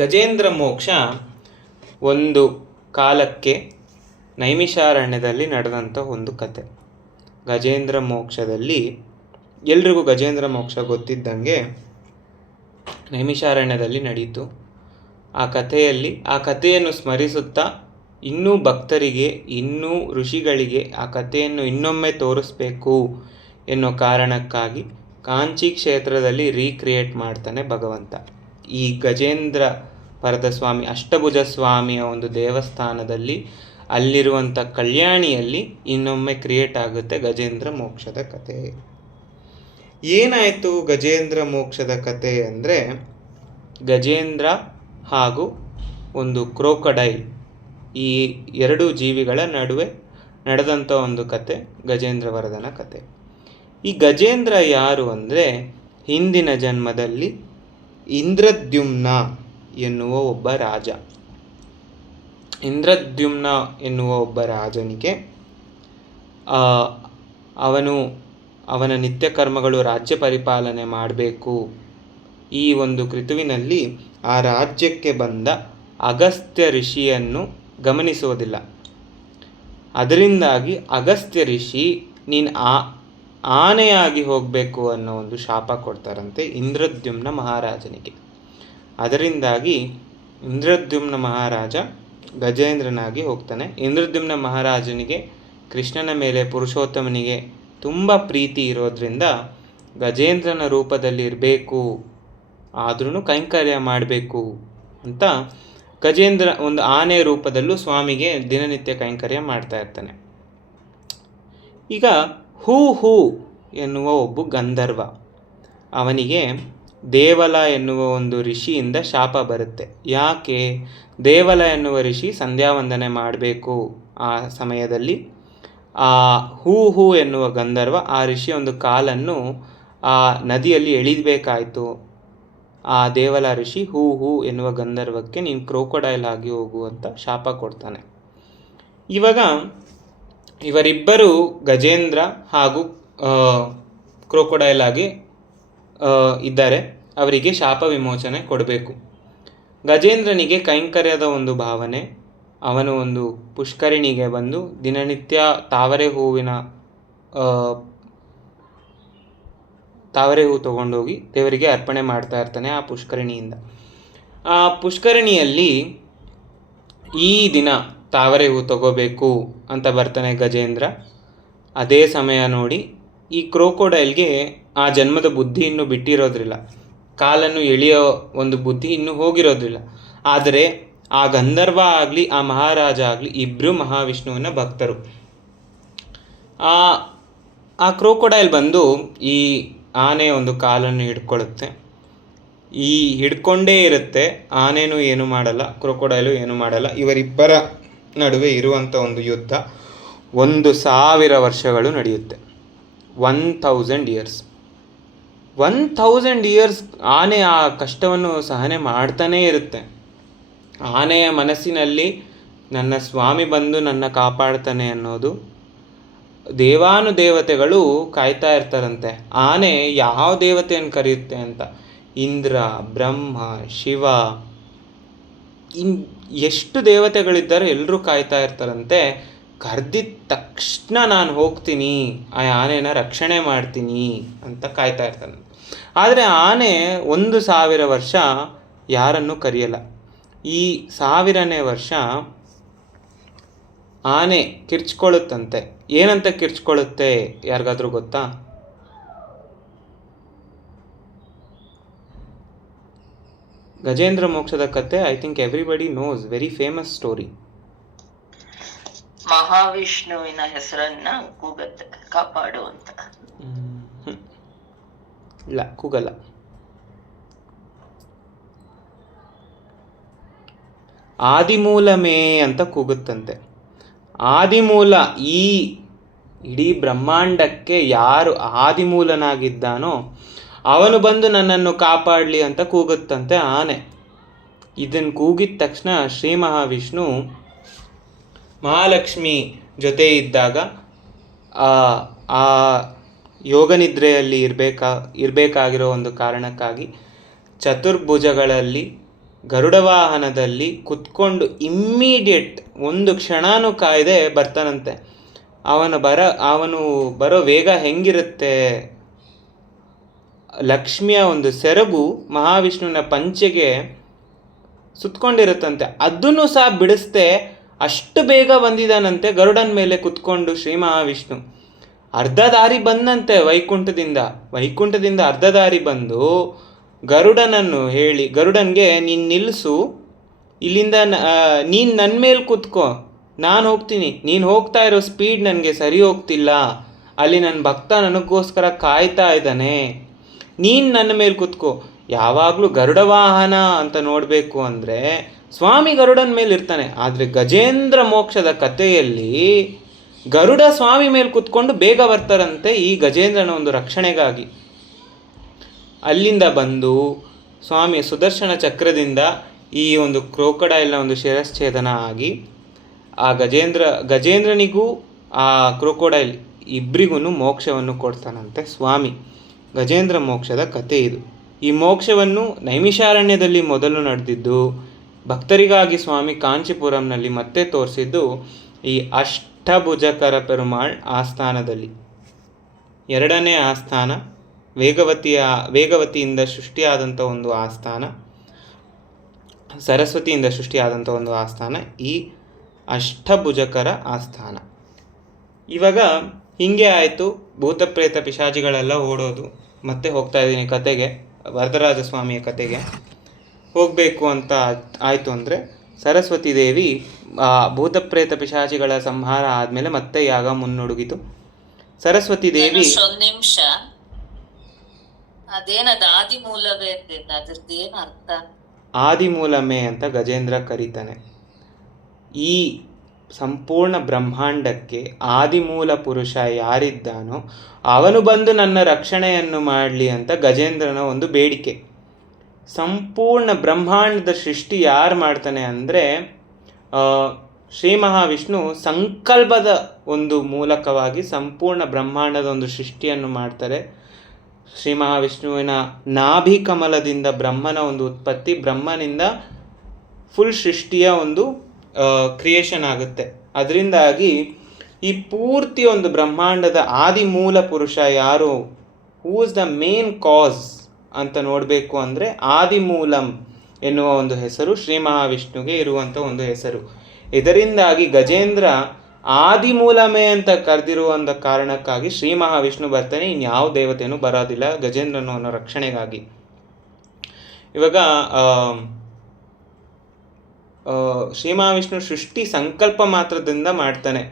ಗಜೇಂದ್ರ ಮೋಕ್ಷ ಒಂದು ಕಾಲಕ್ಕೆ ನೈಮಿಷಾರಣ್ಯದಲ್ಲಿ ನಡೆದಂಥ ಒಂದು ಕತೆ. ಗಜೇಂದ್ರ ಮೋಕ್ಷದಲ್ಲಿ ಎಲ್ರಿಗೂ ಗಜೇಂದ್ರ ಮೋಕ್ಷ ಗೊತ್ತಿದ್ದಂಗೆ ನೈಮಿಷಾರಣ್ಯದಲ್ಲಿ ನಡೀತು. ಆ ಕಥೆಯನ್ನು ಸ್ಮರಿಸುತ್ತಾ ಇನ್ನೂ ಭಕ್ತರಿಗೆ, ಇನ್ನೂ ಋಷಿಗಳಿಗೆ ಆ ಕಥೆಯನ್ನು ಇನ್ನೊಮ್ಮೆ ತೋರಿಸ್ಬೇಕು ಎನ್ನೋ ಕಾರಣಕ್ಕಾಗಿ ಕಾಂಚಿ ಕ್ಷೇತ್ರದಲ್ಲಿ ರೀಕ್ರಿಯೇಟ್ ಮಾಡ್ತಾನೆ ಭಗವಂತ. ಈ ಗಜೇಂದ್ರ ಪರದ ಸ್ವಾಮಿ, ಅಷ್ಟಭುಜ ಸ್ವಾಮಿಯ ಒಂದು ದೇವಸ್ಥಾನದಲ್ಲಿ ಅಲ್ಲಿರುವಂಥ ಕಲ್ಯಾಣಿಯಲ್ಲಿ ಇನ್ನೊಮ್ಮೆ ಕ್ರಿಯೇಟ್ ಆಗುತ್ತೆ ಗಜೇಂದ್ರ ಮೋಕ್ಷದ ಕಥೆ. ಏನಾಯಿತು ಗಜೇಂದ್ರ ಮೋಕ್ಷದ ಕಥೆ ಅಂದರೆ, ಗಜೇಂದ್ರ ಹಾಗೂ ಒಂದು ಕ್ರೋಕೊಡೈಲ್, ಈ ಎರಡು ಜೀವಿಗಳ ನಡುವೆ ನಡೆದಂಥ ಒಂದು ಕತೆ ಗಜೇಂದ್ರ ವರದನ ಕತೆ. ಈ ಗಜೇಂದ್ರ ಯಾರು ಅಂದರೆ, ಹಿಂದಿನ ಜನ್ಮದಲ್ಲಿ ಇಂದ್ರದ್ಯುಮ್ನ ಎನ್ನುವ ಒಬ್ಬ ರಾಜ. ಇಂದ್ರದ್ಯುಮ್ನ ಎನ್ನುವ ಒಬ್ಬ ರಾಜನಿಗೆ ಅವನ ನಿತ್ಯ ಕರ್ಮಗಳು ರಾಜ್ಯ ಪರಿಪಾಲನೆ ಮಾಡಬೇಕು. ಈ ಒಂದು ಕೃತುವಿನಲ್ಲಿ ಆ ರಾಜ್ಯಕ್ಕೆ ಬಂದ ಅಗಸ್ತ್ಯ ಋಷಿಯನ್ನು ಗಮನಿಸುವುದಿಲ್ಲ. ಅದರಿಂದಾಗಿ ಅಗಸ್ತ್ಯ ಋಷಿ ನೀನು ಆನೆಯಾಗಿ ಹೋಗಬೇಕು ಅನ್ನೋ ಒಂದು ಶಾಪ ಕೊಡ್ತಾರಂತೆ ಇಂದ್ರದ್ಯುಮ್ನ ಮಹಾರಾಜನಿಗೆ. ಅದರಿಂದಾಗಿ ಇಂದ್ರದ್ಯುಮ್ನ ಮಹಾರಾಜ ಗಜೇಂದ್ರನಾಗಿ ಹೋಗ್ತಾನೆ. ಇಂದ್ರದ್ಯುಮ್ನ ಮಹಾರಾಜನಿಗೆ ಕೃಷ್ಣನ ಮೇಲೆ, ಪುರುಷೋತ್ತಮನಿಗೆ ತುಂಬ ಪ್ರೀತಿ ಇರೋದ್ರಿಂದ ಗಜೇಂದ್ರನ ರೂಪದಲ್ಲಿ ಇರಬೇಕು, ಆದ್ರೂ ಕೈಂಕರ್ಯ ಮಾಡಬೇಕು ಅಂತ ಗಜೇಂದ್ರ ಒಂದು ಆನೆ ರೂಪದಲ್ಲೂ ಸ್ವಾಮಿಗೆ ದಿನನಿತ್ಯ ಕೈಂಕರ್ಯ ಮಾಡ್ತಾ ಇರ್ತಾನೆ. ಈಗ ಹೂ ಎನ್ನುವ ಒಬ್ಬ ಗಂಧರ್ವ, ಅವನಿಗೆ ದೇವಲ ಎನ್ನುವ ಒಂದು ಋಷಿಯಿಂದ ಶಾಪ ಬರುತ್ತೆ. ಯಾಕೆ? ದೇವಲ ಎನ್ನುವ ಋಷಿ ಸಂಧ್ಯಾವಂದನೆ ಮಾಡಬೇಕು ಆ ಸಮಯದಲ್ಲಿ. ಆ ಹೂ ಎನ್ನುವ ಗಂಧರ್ವ ಆ ಋಷಿಯ ಒಂದು ಕಾಲನ್ನು ಆ ನದಿಯಲ್ಲಿ ಎಳಿಬೇಕಾಯಿತು. ಆ ದೇವಲ ಋಷಿ ಹೂ ಎನ್ನುವ ಗಂಧರ್ವಕ್ಕೆ ನೀನು ಕ್ರೋಕೊಡೈಲ್ ಆಗಿ ಹೋಗು ಅಂತ ಶಾಪ ಕೊಡ್ತಾನೆ. ಇವಾಗ ಇವರಿಬ್ಬರು ಗಜೇಂದ್ರ ಹಾಗೂ ಕ್ರೋಕೊಡೈಲ್ ಆಗಿ ಇದ್ದಾರೆ. ಅವರಿಗೆ ಶಾಪ ವಿಮೋಚನೆ ಕೊಡಬೇಕು. ಗಜೇಂದ್ರನಿಗೆ ಕೈಂಕರ್ಯದ ಒಂದು ಭಾವನೆ. ಅವನು ಒಂದು ಪುಷ್ಕರಿಣಿಗೆ ಬಂದು ದಿನನಿತ್ಯ ತಾವರೆ ಹೂ ತಗೊಂಡೋಗಿ ದೇವರಿಗೆ ಅರ್ಪಣೆ ಮಾಡ್ತಾ ಇರ್ತಾನೆ ಆ ಪುಷ್ಕರಣಿಯಿಂದ. ಆ ಪುಷ್ಕರಣಿಯಲ್ಲಿ ಈ ದಿನ ತಾವರೆ ಹೂ ತಗೋಬೇಕು ಅಂತ ಬರ್ತಾನೆ ಗಜೇಂದ್ರ. ಅದೇ ಸಮಯ ನೋಡಿ ಈ ಕ್ರೋಕೊಡೈಲ್ಗೆ ಆ ಜನ್ಮದ ಬುದ್ಧಿ ಇನ್ನೂ ಬಿಟ್ಟಿರೋದ್ರಿಲ್ಲ, ಕಾಲನ್ನು ಎಳೆಯೋ ಒಂದು ಬುದ್ಧಿ ಇನ್ನೂ ಹೋಗಿರೋದ್ರಿಲ್ಲ. ಆದರೆ ಆ ಗಂಧರ್ವ ಆಗಲಿ ಆ ಮಹಾರಾಜ ಆಗಲಿ ಇಬ್ಬರು ಮಹಾವಿಷ್ಣುವಿನ ಭಕ್ತರು. ಆ ಕ್ರೋಕೊಡೈಲ್ ಬಂದು ಈ ಆನೆಯ ಒಂದು ಕಾಲನ್ನು ಹಿಡ್ಕೊಳ್ಳುತ್ತೆ. ಈ ಹಿಡ್ಕೊಂಡೇ ಇರುತ್ತೆ. ಆನೆನೂ ಏನು ಮಾಡಲ್ಲ, ಕ್ರೋಕೊಡೈಲು ಏನು ಮಾಡಲ್ಲ. ಇವರಿಬ್ಬರ ನಡುವೆ ಇರುವಂಥ ಒಂದು ಯುದ್ಧ 1000 ವರ್ಷಗಳು ನಡೆಯುತ್ತೆ. 1000 ಇಯರ್ಸ್. 1000 ಇಯರ್ಸ್ ಆನೆ ಆ ಕಷ್ಟವನ್ನು ಸಹನೆ ಮಾಡ್ತಾನೇ ಇರುತ್ತೆ. ಆನೆಯ ಮನಸ್ಸಿನಲ್ಲಿ ನನ್ನ ಸ್ವಾಮಿ ಬಂದು ನನ್ನ ಕಾಪಾಡ್ತಾನೆ ಅನ್ನೋದು. ದೇವಾನುದೇವತೆಗಳು ಕಾಯ್ತಾ ಇರ್ತಾರಂತೆ ಆನೆ ಯಾವ ದೇವತೆಯನ್ನು ಕರೆಯುತ್ತೆ ಅಂತ. ಇಂದ್ರ, ಬ್ರಹ್ಮ, ಶಿವ, ಎಷ್ಟು ದೇವತೆಗಳಿದ್ದಾರೆ ಎಲ್ಲರೂ ಕಾಯ್ತಾ ಇರ್ತಾರಂತೆ. ಕರೆದಿದ್ದ ತಕ್ಷಣ ನಾನು ಹೋಗ್ತೀನಿ, ಆ ಆನೆನ ರಕ್ಷಣೆ ಮಾಡ್ತೀನಿ ಅಂತ ಕಾಯ್ತಾ ಇರ್ತಾನೆ. ಆದರೆ ಆನೆ 1000 ವರ್ಷ ಯಾರನ್ನು ಕರೆಯಲ್ಲ. ಈ 1000ನೇ ವರ್ಷ ಆನೆ ಕಿರ್ಚ್ಕೊಳ್ಳುತ್ತಂತೆ. ಏನಂತ ಕಿರ್ಚ್ಕೊಳ್ಳುತ್ತೆ ಯಾರಿಗಾದ್ರೂ ಗೊತ್ತಾ? ಗಜೇಂದ್ರ ಮೋಕ್ಷದ ಕತೆ I think everybody knows, very famous story. ಮಹಾವಿಷ್ಣುವಿನ ಹೆಸರನ್ನ ಕೂಗತ್ತೆ, ಕಾಪಾಡು ಅಂತ. ಇಲ್ಲ, ಕೂಗಲ್ಲ. ಆದಿಮೂಲಮೇ ಅಂತ ಕೂಗುತ್ತಂತೆ. ಆದಿಮೂಲ, ಈ ಇಡೀ ಬ್ರಹ್ಮಾಂಡಕ್ಕೆ ಯಾರು ಆದಿಮೂಲನಾಗಿದ್ದಾನೋ ಅವನು ಬಂದು ನನ್ನನ್ನು ಕಾಪಾಡಲಿ ಅಂತ ಕೂಗುತ್ತಂತೆ ಆನೆ. ಇದನ್ನು ಕೂಗಿದ ತಕ್ಷಣ ಶ್ರೀ ಮಹಾವಿಷ್ಣು ಮಹಾಲಕ್ಷ್ಮಿ ಜೊತೆ ಇದ್ದಾಗ ಆ ಯೋಗನಿದ್ರೆಯಲ್ಲಿ ಇರಬೇಕಾಗಿರೋ ಒಂದು ಕಾರಣಕ್ಕಾಗಿ ಚತುರ್ಭುಜಗಳಲ್ಲಿ ಗರುಡ ವಾಹನದಲ್ಲಿ ಕುತ್ಕೊಂಡು ಇಮ್ಮಿಡಿಯೇಟ್ ಒಂದು ಕ್ಷಣನೂ ಕಾಯ್ದೆ ಬರ್ತಾನಂತೆ. ಅವನು ಬರೋ ವೇಗ ಹೆಂಗಿರುತ್ತೆ ಲಕ್ಷ್ಮಿಯ ಒಂದು ಸೆರಗು ಮಹಾವಿಷ್ಣುವಿನ ಪಂಚೆಗೆ ಸುತ್ಕೊಂಡಿರುತ್ತಂತೆ. ಅದನ್ನು ಸಹ ಬಿಡಿಸ್ದೆ ಅಷ್ಟು ಬೇಗ ಬಂದಿದ್ದಾನಂತೆ ಗರುಡನ ಮೇಲೆ ಕುತ್ಕೊಂಡು ಶ್ರೀ ಮಹಾವಿಷ್ಣು. ಅರ್ಧ ದಾರಿ ಬಂದಂತೆ ವೈಕುಂಠದಿಂದ ಅರ್ಧ ದಾರಿ ಬಂದು ಗರುಡನನ್ನು ಹೇಳಿ, ಗರುಡನ್ಗೆ ನೀನು ನಿಲ್ಲಿಸು, ಇಲ್ಲಿಂದ ನೀನು ನನ್ನ ಮೇಲೆ ಕೂತ್ಕೋ, ನಾನು ಹೋಗ್ತೀನಿ, ನೀನು ಹೋಗ್ತಾ ಇರೋ ಸ್ಪೀಡ್ ನನಗೆ ಸರಿ ಹೋಗ್ತಿಲ್ಲ, ಅಲ್ಲಿ ನನ್ನ ಭಕ್ತ ನನಗೋಸ್ಕರ ಕಾಯ್ತಾ ಇದ್ದಾನೆ, ನೀನು ನನ್ನ ಮೇಲೆ ಕೂತ್ಕೋ. ಯಾವಾಗಲೂ ಗರುಡ ವಾಹನ ಅಂತ ನೋಡಬೇಕು ಅಂದರೆ ಸ್ವಾಮಿ ಗರುಡನ ಮೇಲೆ ಇರ್ತಾನೆ. ಆದರೆ ಗಜೇಂದ್ರ ಮೋಕ್ಷದ ಕಥೆಯಲ್ಲಿ ಗರುಡ ಸ್ವಾಮಿ ಮೇಲೆ ಕೂತ್ಕೊಂಡು ಬೇಗ ಬರ್ತಾರಂತೆ ಈ ಗಜೇಂದ್ರನ ಒಂದು ರಕ್ಷಣೆಗಾಗಿ. ಅಲ್ಲಿಂದ ಬಂದು ಸ್ವಾಮಿ ಸುದರ್ಶನ ಚಕ್ರದಿಂದ ಈ ಒಂದು ಕ್ರೋಕಡೈಲ್ನ ಒಂದು ಶಿರಶ್ಛೇದನ ಆಗಿ ಆ ಗಜೇಂದ್ರನಿಗೂ ಆ ಕ್ರೋಕೋಡೈಲ್ ಇಬ್ಬರಿಗೂ ಮೋಕ್ಷವನ್ನು ಕೊಡ್ತಾನಂತೆ ಸ್ವಾಮಿ. ಗಜೇಂದ್ರ ಮೋಕ್ಷದ ಕಥೆ ಇದು. ಈ ಮೋಕ್ಷವನ್ನು ನೈಮಿಷಾರಣ್ಯದಲ್ಲಿ ಮೊದಲು ನಡೆದಿದ್ದು, ಭಕ್ತರಿಗಾಗಿ ಸ್ವಾಮಿ ಕಾಂಚೀಪುರಂನಲ್ಲಿ ಮತ್ತೆ ತೋರಿಸಿದ್ದು ಈ ಅಷ್ಟಭುಜಕರ ಪೆರುಮಾಳ್ ಆಸ್ಥಾನದಲ್ಲಿ. ಎರಡನೇ ಆಸ್ಥಾನ ವೇಗವತಿಯಿಂದ ಸೃಷ್ಟಿಯಾದಂಥ ಒಂದು ಆಸ್ಥಾನ, ಸರಸ್ವತಿಯಿಂದ ಸೃಷ್ಟಿಯಾದಂಥ ಒಂದು ಆಸ್ಥಾನ ಈ ಅಷ್ಟಭುಜಕರ ಆಸ್ಥಾನ. ಇವಾಗ ಹೀಗೆ ಆಯಿತು, ಭೂತ ಪ್ರೇತ ಪಿಶಾಚಿಗಳೆಲ್ಲ ಓಡೋದು. ಮತ್ತೆ ಹೋಗ್ತಾ ಇದ್ದೀನಿ ಕತೆಗೆ, ವರದರಾಜ ಸ್ವಾಮಿಯ ಕತೆಗೆ ಹೋಗಬೇಕು ಅಂತ ಆಯಿತು ಅಂದರೆ ಸರಸ್ವತಿ ದೇವಿ ಭೂತ ಪ್ರೇತ ಪಿಶಾಚಿಗಳ ಸಂಹಾರ ಆದಮೇಲೆ ಮತ್ತೆ ಯಾಗ ಮುನ್ನುಡುಗಿತು. ಸರಸ್ವತಿ ದೇವಿ ಒಂದ್ ನಿಮಿಷ, ಅದೇನದ ಆದಿ ಮೂಲವೇ ಅಂತಿಲ್ಲ, ಅದ್ರದ್ದೇನು ಅರ್ಥ? ಆದಿಮೂಲಮೇ ಅಂತ ಗಜೇಂದ್ರ ಕರೀತಾನೆ. ಈ ಸಂಪೂರ್ಣ ಬ್ರಹ್ಮಾಂಡಕ್ಕೆ ಆದಿಮೂಲ ಪುರುಷ ಯಾರಿದ್ದಾನೋ ಅವನು ಬಂದು ನನ್ನ ರಕ್ಷಣೆಯನ್ನು ಮಾಡಲಿ ಅಂತ ಗಜೇಂದ್ರನ ಒಂದು ಬೇಡಿಕೆ. ಸಂಪೂರ್ಣ ಬ್ರಹ್ಮಾಂಡದ ಸೃಷ್ಟಿ ಯಾರು ಮಾಡ್ತಾನೆ ಅಂದರೆ ಶ್ರೀ ಮಹಾವಿಷ್ಣು ಸಂಕಲ್ಪದ ಒಂದು ಮೂಲಕವಾಗಿ ಸಂಪೂರ್ಣ ಬ್ರಹ್ಮಾಂಡದ ಒಂದು ಸೃಷ್ಟಿಯನ್ನು ಮಾಡ್ತಾರೆ. ಶ್ರೀ ಮಹಾವಿಷ್ಣುವಿನ ನಾಭಿ ಕಮಲದಿಂದ ಬ್ರಹ್ಮನ ಒಂದು ಉತ್ಪತ್ತಿ, ಬ್ರಹ್ಮನಿಂದ ಫುಲ್ ಸೃಷ್ಟಿಯ ಒಂದು ಕ್ರಿಯೇಷನ್ ಆಗುತ್ತೆ. ಅದರಿಂದಾಗಿ ಈ ಪೂರ್ತಿ ಒಂದು ಬ್ರಹ್ಮಾಂಡದ ಆದಿ ಮೂಲ ಪುರುಷ ಯಾರು, who is the main cause ಅಂತ ನೋಡಬೇಕು ಅಂದರೆ ಆದಿಮೂಲಂ ಎನ್ನುವ ಒಂದು ಹೆಸರು ಶ್ರೀ ಮಹಾವಿಷ್ಣುವಿಗೆ ಇರುವಂಥ ಒಂದು ಹೆಸರು. ಇದರಿಂದಾಗಿ ಗಜೇಂದ್ರ ಆದಿಮೂಲಮೇ ಅಂತ ಕರೆದಿರುವಂಥ ಕಾರಣಕ್ಕಾಗಿ ಶ್ರೀ ಮಹಾವಿಷ್ಣು ಬರ್ತಾನೆ, ಇನ್ಯಾವ ದೇವತೆಯೂ ಬರೋದಿಲ್ಲ ಗಜೇಂದ್ರನ ರಕ್ಷಣೆಗಾಗಿ. ಇವಾಗ ಶ್ರೀ ಮಹಾವಿಷ್ಣು ಸೃಷ್ಟಿ ಸಂಕಲ್ಪ ಮಾತ್ರದಿಂದ ಮಾಡ್ತಾನೆ.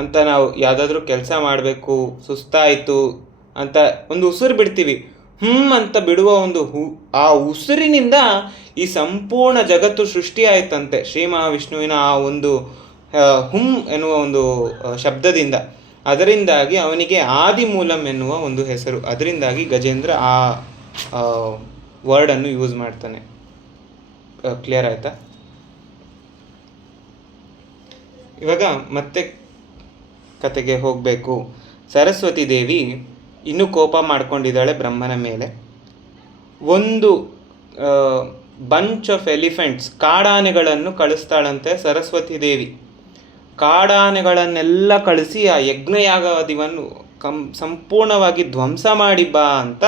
ಅಂತ ನಾವು ಯಾವುದಾದ್ರೂ ಕೆಲಸ ಮಾಡಬೇಕು, ಸುಸ್ತಾಯಿತು ಅಂತ ಒಂದು ಉಸಿರು ಬಿಡ್ತೀವಿ, ಅಂತ ಬಿಡುವ ಒಂದು ಆ ಉಸಿರಿನಿಂದ ಈ ಸಂಪೂರ್ಣ ಜಗತ್ತು ಸೃಷ್ಟಿ ಆಯ್ತಂತೆ ಶ್ರೀ ಮಹಾವಿಷ್ಣುವಿನ ಆ ಒಂದು ಎನ್ನುವ ಒಂದು ಶಬ್ದದಿಂದ. ಅದರಿಂದಾಗಿ ಅವನಿಗೆ ಆದಿಮೂಲಂ ಎನ್ನುವ ಒಂದು ಹೆಸರು. ಅದರಿಂದಾಗಿ ಗಜೇಂದ್ರ ಆ ವರ್ಡನ್ನು ಯೂಸ್ ಮಾಡ್ತಾನೆ. ಕ್ಲಿಯರ್ ಆಯ್ತಾ? ಇವಾಗ ಮತ್ತೆ ಕತೆಗೆ ಹೋಗಬೇಕು. ಸರಸ್ವತಿ ದೇವಿ ಇನ್ನೂ ಕೋಪ ಮಾಡ್ಕೊಂಡಿದ್ದಾಳೆ ಬ್ರಹ್ಮನ ಮೇಲೆ. ಒಂದು bunch of elephants, ಕಾಡಾನೆಗಳನ್ನು ಕಳಿಸ್ತಾಳಂತೆ Saraswati Devi. ಕಾಡಾನೆಗಳನ್ನೆಲ್ಲ ಕಳಿಸಿ ಆ ಯಜ್ಞಯಾಗಾದಿವನ್ನು ಸಂಪೂರ್ಣವಾಗಿ ಧ್ವಂಸ ಮಾಡಿ ಬಾ ಅಂತ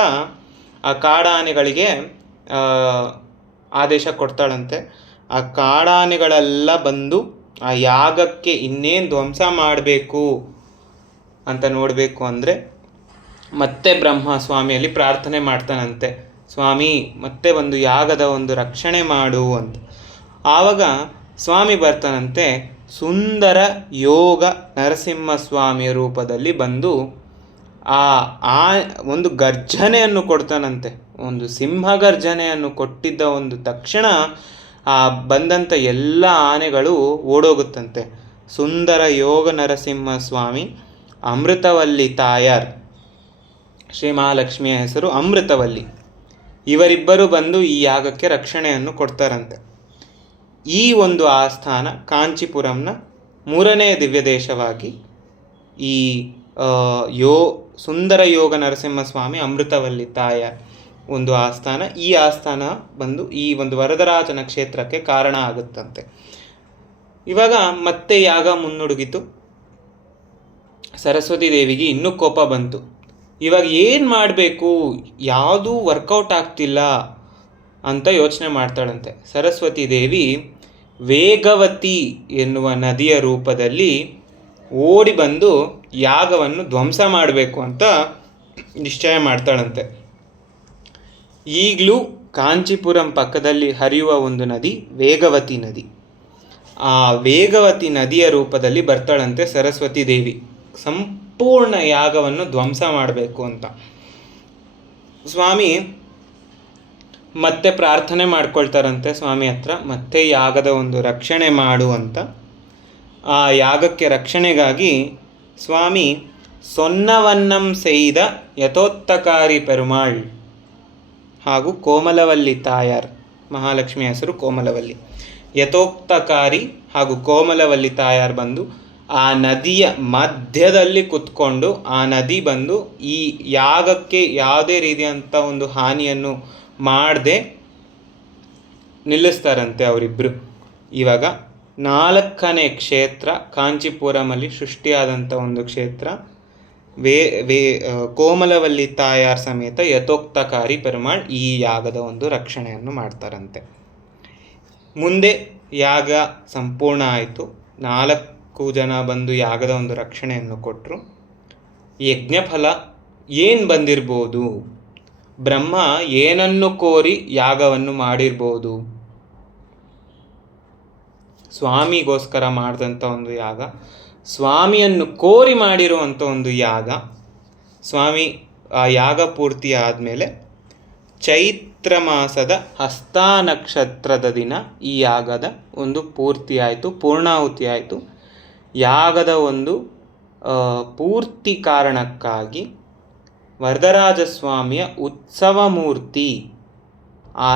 ಆ ಕಾಡಾನೆಗಳಿಗೆ ಆದೇಶ ಕೊಡ್ತಾಳಂತೆ. ಆ ಕಾಡಾನೆಗಳೆಲ್ಲ ಬಂದು ಆ ಯಾಗಕ್ಕೆ ಇನ್ನೇನು ಧ್ವಂಸ ಮಾಡಬೇಕು ಅಂತ ನೋಡಬೇಕು ಅಂದರೆ ಮತ್ತೆ ಬ್ರಹ್ಮ ಸ್ವಾಮಿಯಲ್ಲಿ ಪ್ರಾರ್ಥನೆ ಮಾಡ್ತಾನಂತೆ, ಸ್ವಾಮಿ ಮತ್ತೆ ಒಂದು ಯಾಗದ ಒಂದು ರಕ್ಷಣೆ ಮಾಡು ಅಂತ. ಆವಾಗ ಸ್ವಾಮಿ ಬರ್ತಾನಂತೆ, ಸುಂದರ ಯೋಗ ನರಸಿಂಹಸ್ವಾಮಿಯ ರೂಪದಲ್ಲಿ ಬಂದು ಆ ಒಂದು ಗರ್ಜನೆಯನ್ನು ಕೊಡ್ತಾನಂತೆ. ಒಂದು ಸಿಂಹ ಗರ್ಜನೆಯನ್ನು ಕೊಟ್ಟಿದ್ದ ಒಂದು ತಕ್ಷಣ ಆ ಬಂದಂಥ ಎಲ್ಲ ಆನೆಗಳು ಓಡೋಗುತ್ತಂತೆ. ಸುಂದರ ಯೋಗ ನರಸಿಂಹ ಸ್ವಾಮಿ, ಅಮೃತವಲ್ಲಿ ತಾಯಾರ್, ಶ್ರೀ ಮಹಾಲಕ್ಷ್ಮಿಯ ಹೆಸರು ಅಮೃತವಲ್ಲಿ, ಇವರಿಬ್ಬರು ಬಂದು ಈ ಯಾಗಕ್ಕೆ ರಕ್ಷಣೆಯನ್ನು ಕೊಡ್ತಾರಂತೆ. ಈ ಒಂದು ಆಸ್ಥಾನ ಕಾಂಚೀಪುರಂನ 3ನೇ ದಿವ್ಯ ದೇಶವಾಗಿ ಈ ಸುಂದರ ಯೋಗ ನರಸಿಂಹಸ್ವಾಮಿ ಅಮೃತವಲ್ಲಿ ತಾಯಾರ್ ಒಂದು ಆಸ್ಥಾನ. ಈ ಆಸ್ಥಾನ ಬಂದು ಈ ಒಂದು ವರದರಾಜನ ಕ್ಷೇತ್ರಕ್ಕೆ ಕಾರಣ ಆಗುತ್ತಂತೆ. ಇವಾಗ ಮತ್ತೆ ಯಾಗ ಮುನ್ನುಡುಗಿತು. ಸರಸ್ವತಿ ದೇವಿಗೆ ಇನ್ನೂ ಕೋಪ ಬಂತು. ಇವಾಗ ಏನು ಮಾಡಬೇಕು, ಯಾವುದೂ ವರ್ಕೌಟ್ ಆಗ್ತಿಲ್ಲ ಅಂತ ಯೋಚನೆ ಮಾಡ್ತಾಳಂತೆ. ಸರಸ್ವತಿ ದೇವಿ ವೇಗವತಿ ಎನ್ನುವ ನದಿಯ ರೂಪದಲ್ಲಿ ಓಡಿ ಬಂದು ಯಾಗವನ್ನು ಧ್ವಂಸ ಮಾಡಬೇಕು ಅಂತ ನಿಶ್ಚಯ ಮಾಡ್ತಾಳಂತೆ. ಈಗಲೂ ಕಾಂಚೀಪುರಂ ಪಕ್ಕದಲ್ಲಿ ಹರಿಯುವ ಒಂದು ನದಿ ವೇಗವತಿ ನದಿ. ಆ ವೇಗವತಿ ನದಿಯ ರೂಪದಲ್ಲಿ ಬರ್ತಾಳಂತೆ ಸರಸ್ವತಿ ದೇವಿ, ಸಂಪೂರ್ಣ ಯಾಗವನ್ನು ಧ್ವಂಸ ಮಾಡಬೇಕು ಅಂತ. ಸ್ವಾಮಿ ಮತ್ತೆ ಪ್ರಾರ್ಥನೆ ಮಾಡ್ಕೊಳ್ತಾರಂತೆ ಸ್ವಾಮಿ ಹತ್ರ, ಮತ್ತೆ ಯಾಗದ ಒಂದು ರಕ್ಷಣೆ ಮಾಡು ಅಂತ. ಆ ಯಾಗಕ್ಕೆ ರಕ್ಷಣೆಗಾಗಿ ಸ್ವಾಮಿ ಸೊನ್ನವನ್ನಂ ಸೆಯ್ದ ಯಥೋತ್ತಕಾರಿ ಪೆರುಮಾಳ್ ಹಾಗೂ ಕೋಮಲವಲ್ಲಿ ತಾಯಾರ್, ಮಹಾಲಕ್ಷ್ಮಿ ಹೆಸರು ಕೋಮಲವಲ್ಲಿ, ಯಥೋಕ್ತಕಾರಿ ಹಾಗೂ ಕೋಮಲವಲ್ಲಿ ತಾಯಾರ್ ಬಂದು ಆ ನದಿಯ ಮಧ್ಯದಲ್ಲಿ ಕುತ್ಕೊಂಡು ಆ ನದಿ ಬಂದು ಈ ಯಾಗಕ್ಕೆ ಯಾವುದೇ ರೀತಿಯಂಥ ಒಂದು ಹಾನಿಯನ್ನು ಮಾಡದೆ ನಿಲ್ಲಿಸ್ತಾರಂತೆ ಅವರಿಬ್ಬರು. ಇವಾಗ 4ನೇ ಕ್ಷೇತ್ರ ಕಾಂಚೀಪುರಮಲ್ಲಿ ಸೃಷ್ಟಿಯಾದಂಥ ಒಂದು ಕ್ಷೇತ್ರ ಕೋಮಲವಲ್ಲಿ ತಾಯಾರ್ ಸಮೇತ ಯಥೋಕ್ತಕಾರಿ ಪೆರುಮಾಳ್ ಈ ಯಾಗದ ಒಂದು ರಕ್ಷಣೆಯನ್ನು ಮಾಡ್ತಾರಂತೆ. ಮುಂದೆ ಯಾಗ ಸಂಪೂರ್ಣ ಆಯಿತು. 4 ಜನ ಬಂದು ಯಾಗದ ಒಂದು ರಕ್ಷಣೆಯನ್ನು ಕೊಟ್ಟರು. ಯಜ್ಞಫಲ ಏನು ಬಂದಿರ್ಬೋದು? ಬ್ರಹ್ಮ ಏನನ್ನು ಕೋರಿ ಯಾಗವನ್ನು ಮಾಡಿರ್ಬೋದು? ಸ್ವಾಮಿಗೋಸ್ಕರ ಮಾಡಿದಂಥ ಒಂದು ಯಾಗ, ಸ್ವಾಮಿಯನ್ನು ಕೋರಿ ಮಾಡಿರುವಂಥ ಒಂದು ಯಾಗ. ಸ್ವಾಮಿ ಆ ಯಾಗ ಪೂರ್ತಿ ಆದಮೇಲೆ ಚೈತ್ರ ಮಾಸದ ಹಸ್ತ ನಕ್ಷತ್ರದ ದಿನ ಈ ಯಾಗದ ಒಂದು ಪೂರ್ತಿ ಆಯಿತು, ಪೂರ್ಣಾಹುತಿ ಆಯಿತು. ಯಾಗದ ಒಂದು ಪೂರ್ತಿ ಕಾರಣಕ್ಕಾಗಿ ವರದರಾಜ ಸ್ವಾಮಿಯ ಉತ್ಸವ ಮೂರ್ತಿ ಆ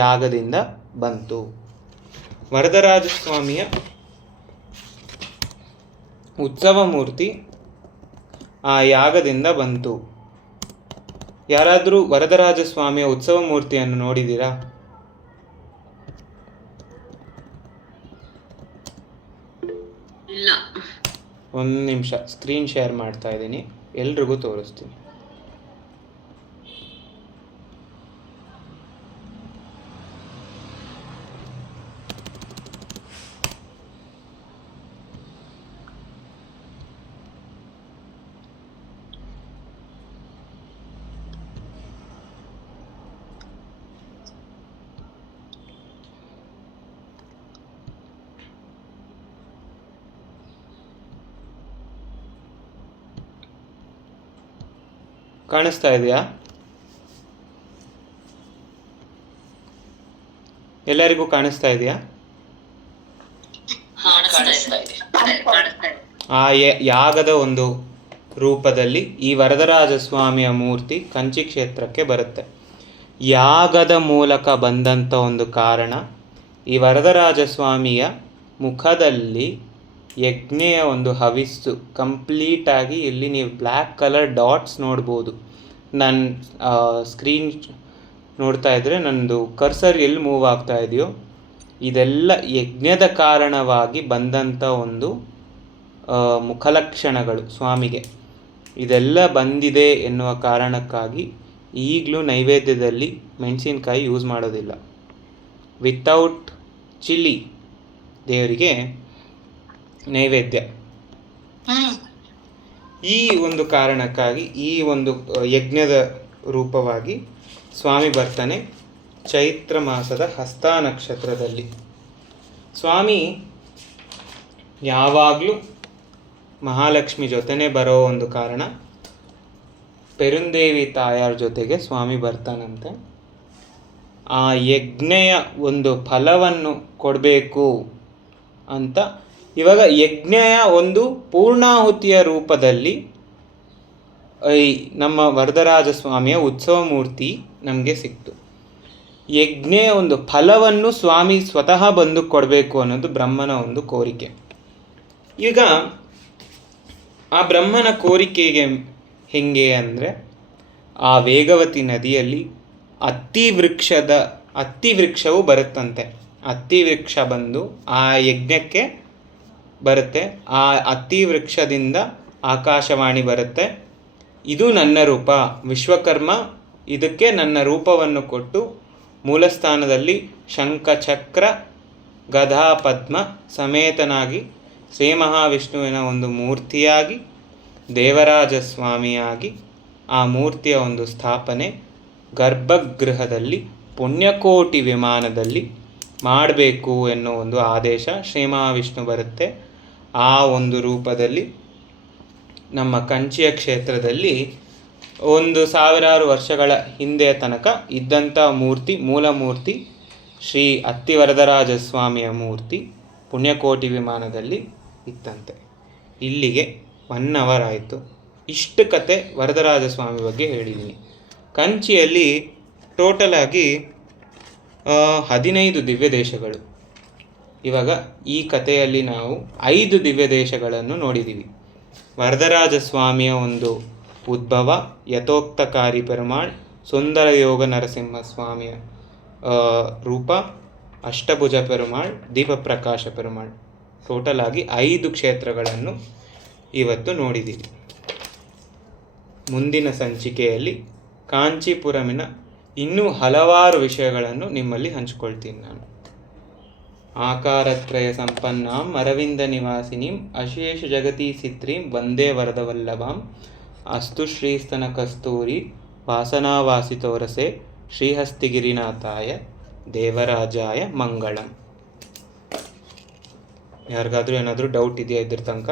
ಯಾಗದಿಂದ ಬಂತು. ವರದರಾಜ ಸ್ವಾಮಿಯ ಉತ್ಸವ ಮೂರ್ತಿ ಆ ಯಾಗದಿಂದ ಬಂತು. ಯಾರಾದರೂ ವರದರಾಜ ಸ್ವಾಮಿಯ ಉತ್ಸವ ಮೂರ್ತಿಯನ್ನು ನೋಡಿದ್ದೀರಾ? ಇಲ್ಲ. ಒಂದು ನಿಮಿಷ ಸ್ಕ್ರೀನ್ ಶೇರ್ ಮಾಡ್ತಾ ಇದ್ದೀನಿ, ಎಲ್ರಿಗೂ ತೋರಿಸ್ತೀನಿ. ಕಾಣಿಸ್ತಾ ಇದೆಯಾ? ಎಲ್ಲರಿಗೂ ಕಾಣಿಸ್ತಾ ಇದೆಯಾ? ಆ ಯಾಗದ ಒಂದು ರೂಪದಲ್ಲಿ ಈ ವರದರಾಜ ಸ್ವಾಮಿಯ ಮೂರ್ತಿ ಕಂಚಿ ಕ್ಷೇತ್ರಕ್ಕೆ ಬರುತ್ತೆ. ಯಾಗದ ಮೂಲಕ ಬಂದಂಥ ಒಂದು ಕಾರಣ, ಈ ವರದರಾಜ ಸ್ವಾಮಿಯ ಮುಖದಲ್ಲಿ ಯಜ್ಞೆಯ ಒಂದು ಹವಿಸ್ಸು ಕಂಪ್ಲೀಟಾಗಿ, ಇಲ್ಲಿ ನೀವು ಬ್ಲ್ಯಾಕ್ ಕಲರ್ ಡಾಟ್ಸ್ ನೋಡ್ಬೋದು. ನನ್ನ ಸ್ಕ್ರೀನ್ ನೋಡ್ತಾ ಇದ್ದರೆ ನನ್ನದು ಕರ್ಸರ್ ಎಲ್ಲಿ ಮೂವ್ ಆಗ್ತಾ ಇದೆಯೋ ಇದೆಲ್ಲ ಯಜ್ಞದ ಕಾರಣವಾಗಿ ಬಂದಂಥ ಒಂದು ಮುಖಲಕ್ಷಣಗಳು ಸ್ವಾಮಿಗೆ. ಇದೆಲ್ಲ ಬಂದಿದೆ ಎನ್ನುವ ಕಾರಣಕ್ಕಾಗಿ ಈಗಲೂ ನೈವೇದ್ಯದಲ್ಲಿ ಮೆಣಸಿನ್ಕಾಯಿ ಯೂಸ್ ಮಾಡೋದಿಲ್ಲ. ವಿತೌಟ್ ಚಿಲ್ಲಿ ದೇವರಿಗೆ ನೈವೇದ್ಯ. ಈ ಒಂದು ಕಾರಣಕ್ಕಾಗಿ ಈ ಒಂದು ಯಜ್ಞದ ರೂಪವಾಗಿ ಸ್ವಾಮಿ ಬರ್ತಾನೆ ಚೈತ್ರ ಮಾಸದ ಹಸ್ತ ನಕ್ಷತ್ರದಲ್ಲಿ. ಸ್ವಾಮಿ ಯಾವಾಗಲೂ ಮಹಾಲಕ್ಷ್ಮಿ ಜೊತೆನೇ ಬರೋ ಒಂದು ಕಾರಣ, ಪೆರುಂದೇವಿ ತಾಯಾರ ಜೊತೆಗೆ ಸ್ವಾಮಿ ಬರ್ತಾನಂತೆ. ಆ ಯಜ್ಞೆಯ ಒಂದು ಫಲವನ್ನು ಕೊಡಬೇಕು ಅಂತ ಇವಾಗ ಯಜ್ಞೆಯ ಒಂದು ಪೂರ್ಣಾಹುತಿಯ ರೂಪದಲ್ಲಿ ಈ ನಮ್ಮ ವರದರಾಜ ಸ್ವಾಮಿಯ ಉತ್ಸವ ಮೂರ್ತಿ ನಮಗೆ ಸಿಕ್ತು. ಯಜ್ಞೆಯ ಒಂದು ಫಲವನ್ನು ಸ್ವಾಮಿ ಸ್ವತಃ ಬಂದು ಕೊಡಬೇಕು ಅನ್ನೋದು ಬ್ರಹ್ಮನ ಒಂದು ಕೋರಿಕೆ. ಈಗ ಆ ಬ್ರಹ್ಮನ ಕೋರಿಕೆಗೆ ಹೆಂಗೆ ಅಂದರೆ, ಆ ವೇಗವತಿ ನದಿಯಲ್ಲಿ ಅತ್ತಿ ವೃಕ್ಷವು ಬರುತ್ತಂತೆ. ಅತ್ತಿ ವೃಕ್ಷ ಬಂದು ಆ ಯಜ್ಞಕ್ಕೆ ಬರುತ್ತೆ. ಆ ಅತ್ತಿ ವೃಕ್ಷದಿಂದ ಆಕಾಶವಾಣಿ ಬರುತ್ತೆ. ಇದು ನನ್ನ ರೂಪ, ವಿಶ್ವಕರ್ಮ ಇದಕ್ಕೆ ನನ್ನ ರೂಪವನ್ನು ಕೊಟ್ಟು ಮೂಲಸ್ಥಾನದಲ್ಲಿ ಶಂಖಚಕ್ರ ಗದಾ ಪದ್ಮ ಸಮೇತನಾಗಿ ಶ್ರೀ ಮಹಾವಿಷ್ಣುವಿನ ಒಂದು ಮೂರ್ತಿಯಾಗಿ ದೇವರಾಜ ಸ್ವಾಮಿಯಾಗಿ ಆ ಮೂರ್ತಿಯ ಒಂದು ಸ್ಥಾಪನೆ ಗರ್ಭಗೃಹದಲ್ಲಿ ಪುಣ್ಯಕೋಟಿ ವಿಮಾನದಲ್ಲಿ ಮಾಡಬೇಕು ಎನ್ನುವ ಒಂದು ಆದೇಶ ಶ್ರೀ ಮಹಾವಿಷ್ಣು ಬರುತ್ತೆ. ಆ ಒಂದು ರೂಪದಲ್ಲಿ ನಮ್ಮ ಕಂಚಿಯ ಕ್ಷೇತ್ರದಲ್ಲಿ ಒಂದು ಸಾವಿರಾರು ವರ್ಷಗಳ ಹಿಂದೆ ತನಕ ಇದ್ದಂಥ ಮೂರ್ತಿ, ಮೂಲ ಮೂರ್ತಿ ಶ್ರೀ ಅತ್ತಿವರದರಾಜ ಸ್ವಾಮಿಯ ಮೂರ್ತಿ ಪುಣ್ಯಕೋಟಿ ವಿಮಾನದಲ್ಲಿ ಇತ್ತಂತೆ. ಇಲ್ಲಿಗೆ 1 hour ಆಯಿತು. ಇಷ್ಟು ಕತೆ ವರದರಾಜ ಸ್ವಾಮಿ ಬಗ್ಗೆ ಹೇಳಿದ್ದೀನಿ. ಕಂಚಿಯಲ್ಲಿ ಟೋಟಲ್ ಆಗಿ 15 ದಿವ್ಯ ದೇಶಗಳು. ಇವಾಗ ಈ ಕಥೆಯಲ್ಲಿ ನಾವು 5 ದಿವ್ಯ ದೇಶಗಳನ್ನು ನೋಡಿದ್ದೀವಿ. ವರದರಾಜ ಸ್ವಾಮಿಯ ಒಂದು ಉದ್ಭವ, ಯಥೋಕ್ತಕಾರಿ ಪೆರುಮಾಳ್, ಸುಂದರ ಯೋಗ ನರಸಿಂಹ ಸ್ವಾಮಿಯ ರೂಪ, ಅಷ್ಟಭುಜ ಪೆರುಮಾಳ್, ದೀಪಪ್ರಕಾಶ ಪೆರುಮಾಳ್, ಟೋಟಲ್ ಆಗಿ 5 ಕ್ಷೇತ್ರಗಳನ್ನು ಇವತ್ತು ನೋಡಿದ್ದೀವಿ. ಮುಂದಿನ ಸಂಚಿಕೆಯಲ್ಲಿ ಕಾಂಚೀಪುರಮಿನ ಇನ್ನೂ ಹಲವಾರು ವಿಷಯಗಳನ್ನು ನಿಮ್ಮಲ್ಲಿ ಹಂಚಿಕೊಳ್ತೀನಿ ನಾನು. ಆಕಾರತ್ರಯ ಸಂಪನ್ನಾಂ ಅರವಿಂದ ನಿವಾಸಿನೀಂ ಅಶೇಷ ಜಗತಿ ಸಿದ್ಧೀಂ ವಂದೇ ವರದವಲ್ಲಭಾಂ ಅಸ್ತು ಶ್ರೀಸ್ತನ ಕಸ್ತೂರಿ ವಾಸನಾವಾಸಿತೋರಸೆ ಶ್ರೀಹಸ್ತಿಗಿರಿನಾಥಾಯ ದೇವರಾಜಾಯ ಮಂಗಳಂ. ಯಾರಿಗಾದ್ರೂ ಏನಾದರೂ ಡೌಟ್ ಇದೆಯಾ ಇದ್ರ ತನಕ?